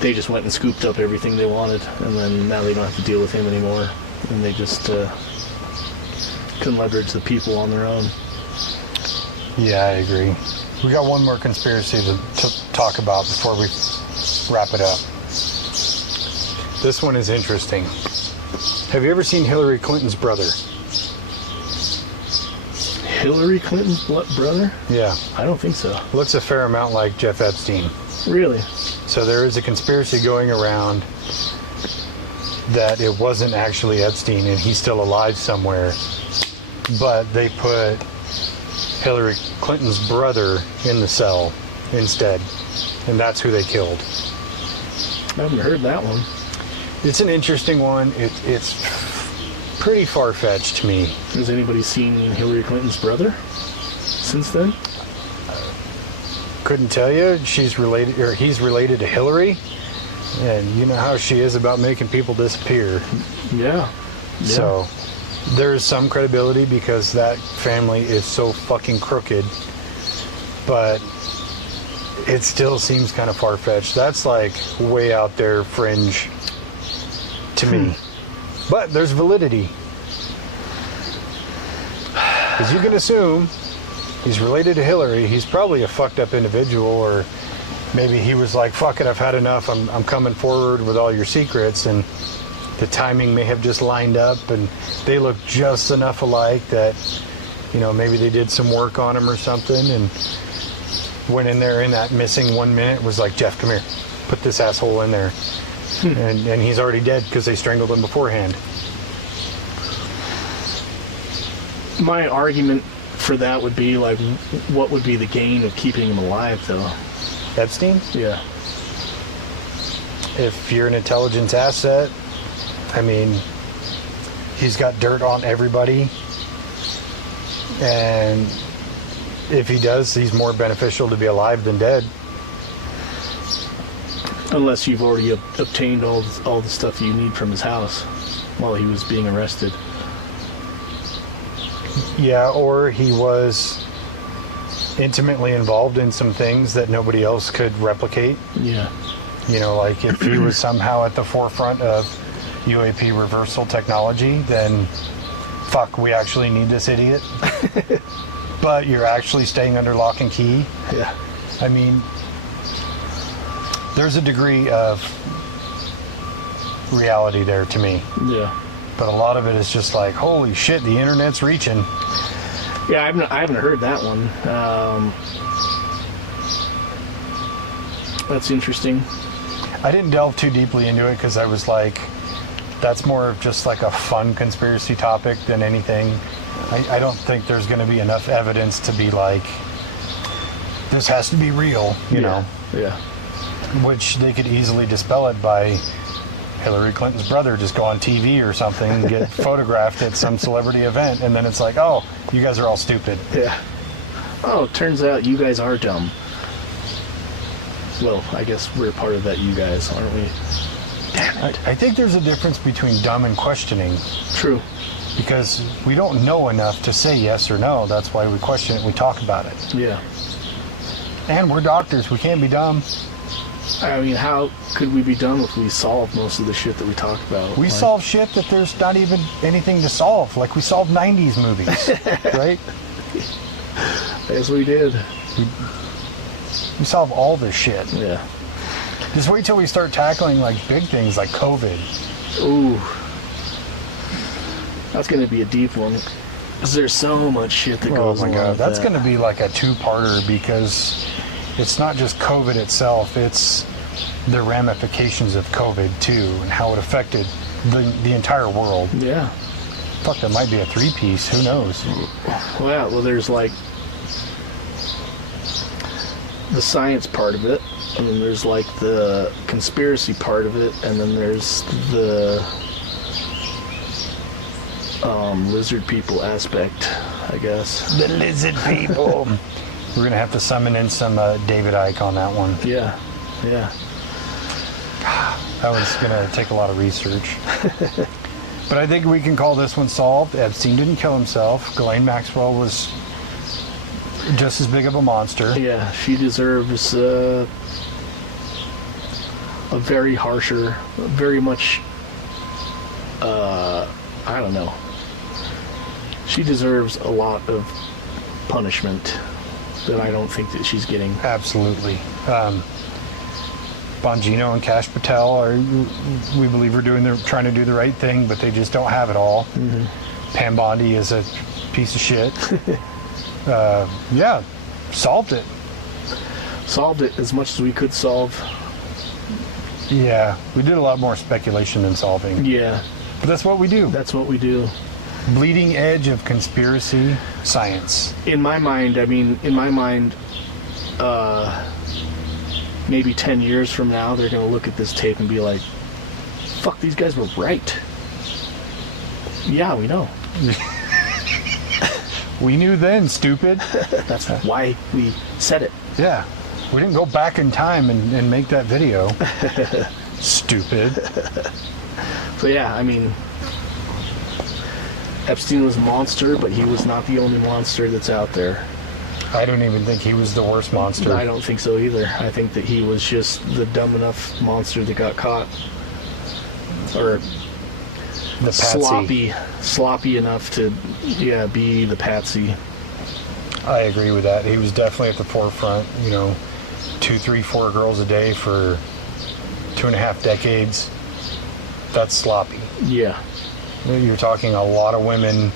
they just went and scooped up everything they wanted, and then now they don't have to deal with him anymore, and they just can leverage the people on their own. Yeah, I agree. We got one more conspiracy to talk about before we wrap it up. This one is interesting. Have you ever seen Hillary Clinton's brother? Hillary Clinton's brother? Yeah. I don't think so. Looks a fair amount like Jeff Epstein. Really? So there is a conspiracy going around that it wasn't actually Epstein and he's still alive somewhere, but they put Hillary Clinton's brother in the cell instead, and that's who they killed. I haven't heard that one. It's an interesting one. It's pretty far-fetched to me. Has anybody seen Hillary Clinton's brother since then? Couldn't tell you. She's related, or he's related to Hillary, and you know how she is about making people disappear. Yeah. So there's some credibility because that family is so fucking crooked, but it still seems kind of far-fetched. That's like way out there fringe to me. But there's validity. Because you can assume he's related to Hillary. He's probably a fucked up individual, or maybe he was like, fuck it, I've had enough. I'm coming forward with all your secrets, and the timing may have just lined up, and they look just enough alike that, maybe they did some work on him or something, and went in there in that missing 1 minute, was like, Jeff, come here, put this asshole in there. And he's already dead because they strangled him beforehand. My argument for that would be, like, what would be the gain of keeping him alive, though? Epstein? Yeah. If you're an intelligence asset, I mean, he's got dirt on everybody. And if he does, he's more beneficial to be alive than dead. Unless you've already obtained all the stuff you need from his house while he was being arrested. Yeah, or he was intimately involved in some things that nobody else could replicate. Yeah. Like if he was somehow at the forefront of UAP reversal technology, then fuck, we actually need this idiot. But you're actually staying under lock and key. Yeah. I mean, there's a degree of reality there to me. Yeah. But a lot of it is just like, holy shit, the internet's reaching. Yeah, I haven't heard that one. That's interesting. I didn't delve too deeply into it because I was like, that's more of just like a fun conspiracy topic than anything. I don't think there's going to be enough evidence to be like, this has to be real, you know. Yeah. Which they could easily dispel it by Hillary Clinton's brother just go on TV or something and get photographed at some celebrity event, and then it's like, oh, you guys are all stupid. Yeah. Oh, turns out you guys are dumb. Well, I guess we're part of that you guys, aren't we? Damn it. I think there's a difference between dumb and questioning. True. Because we don't know enough to say yes or no. That's why we question it, we talk about it. Yeah. And we're doctors, we can't be dumb. I mean, how could we be done if we solved most of the shit that we talked about? We solve shit that there's not even anything to solve. Like we solved 90s movies, right? Yes, we did. We solve all this shit. Yeah. Just wait till we start tackling like big things like COVID. Ooh. That's going to be a deep one. Because there's so much shit that goes on. Oh my God, that's that. going to be like a two-parter because it's not just COVID itself, it's the ramifications of COVID too and how it affected the entire world. Yeah. Fuck, that might be a three-piece, who knows? Well, there's like the science part of it, and then there's like the conspiracy part of it, and then there's the lizard people aspect, I guess. The lizard people. We're gonna have to summon in some David Icke on that one. Yeah. That was gonna take a lot of research. But I think we can call this one solved. Epstein didn't kill himself. Ghislaine Maxwell was just as big of a monster. Yeah, she deserves a very harsher, very much, I don't know. She deserves a lot of punishment that I don't think that she's getting. Absolutely. Bongino and Kash Patel we believe, are trying to do the right thing, but they just don't have it all. Mm-hmm. Pam Bondi is a piece of shit. Yeah, solved it. Solved it as much as we could solve. Yeah, we did a lot more speculation than solving. Yeah. But that's what we do. That's what we do. Bleeding edge of conspiracy science. In my mind, maybe 10 years from now, they're going to look at this tape and be like, fuck, these guys were right. Yeah, we know. We knew then, stupid. That's why we said it. Yeah. We didn't go back in time and make that video. Stupid. So yeah, I mean, Epstein was a monster, but he was not the only monster that's out there. I don't even think he was the worst monster. I don't think so either. I think that he was just the dumb enough monster that got caught. Or The patsy. sloppy enough to, be the patsy. I agree with that. He was definitely at the forefront. 2, 3, 4 girls a day for 2.5 decades. That's sloppy. Yeah. You're talking a lot of women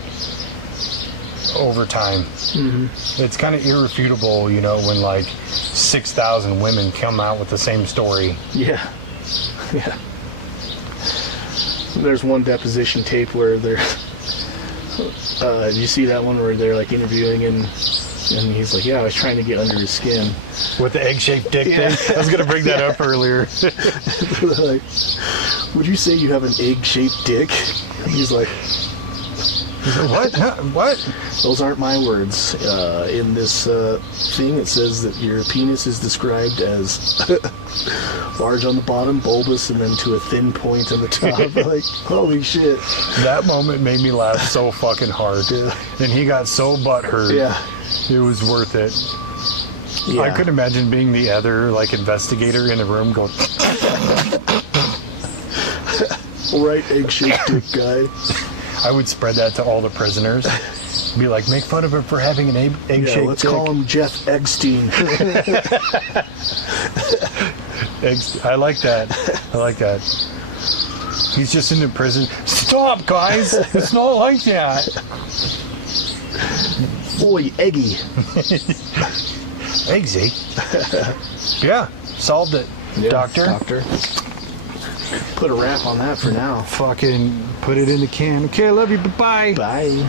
over time. Mm-hmm. It's kind of irrefutable, when like 6,000 women come out with the same story. Yeah. Yeah. There's one deposition tape where they're you see that one where they're like interviewing him and he's like, yeah, I was trying to get under his skin With the egg-shaped dick thing? I was going to bring that up earlier. They're like, would you say you have an egg-shaped dick? And he's like, What? What? those aren't my words. In this thing, it says that your penis is described as large on the bottom, bulbous, and then to a thin point on the top. Like, holy shit. That moment made me laugh so fucking hard. Yeah. And he got so butthurt. Yeah. It was worth it. Yeah. I could imagine being the other, investigator in the room going, Right, egg-shaped dick guy. I would spread that to all the prisoners. Be like, make fun of him for having an egg-shaped Yeah, let's dick. call him Jeff Epstein. I like that. He's just in the prison. Stop, guys! It's not like that. Boy, Eggy. Eggsy. Yeah, solved it. Yeah, Doctor. Put a wrap on that for now. Fucking put it in the can. Okay, I love you. Bye-bye. Bye.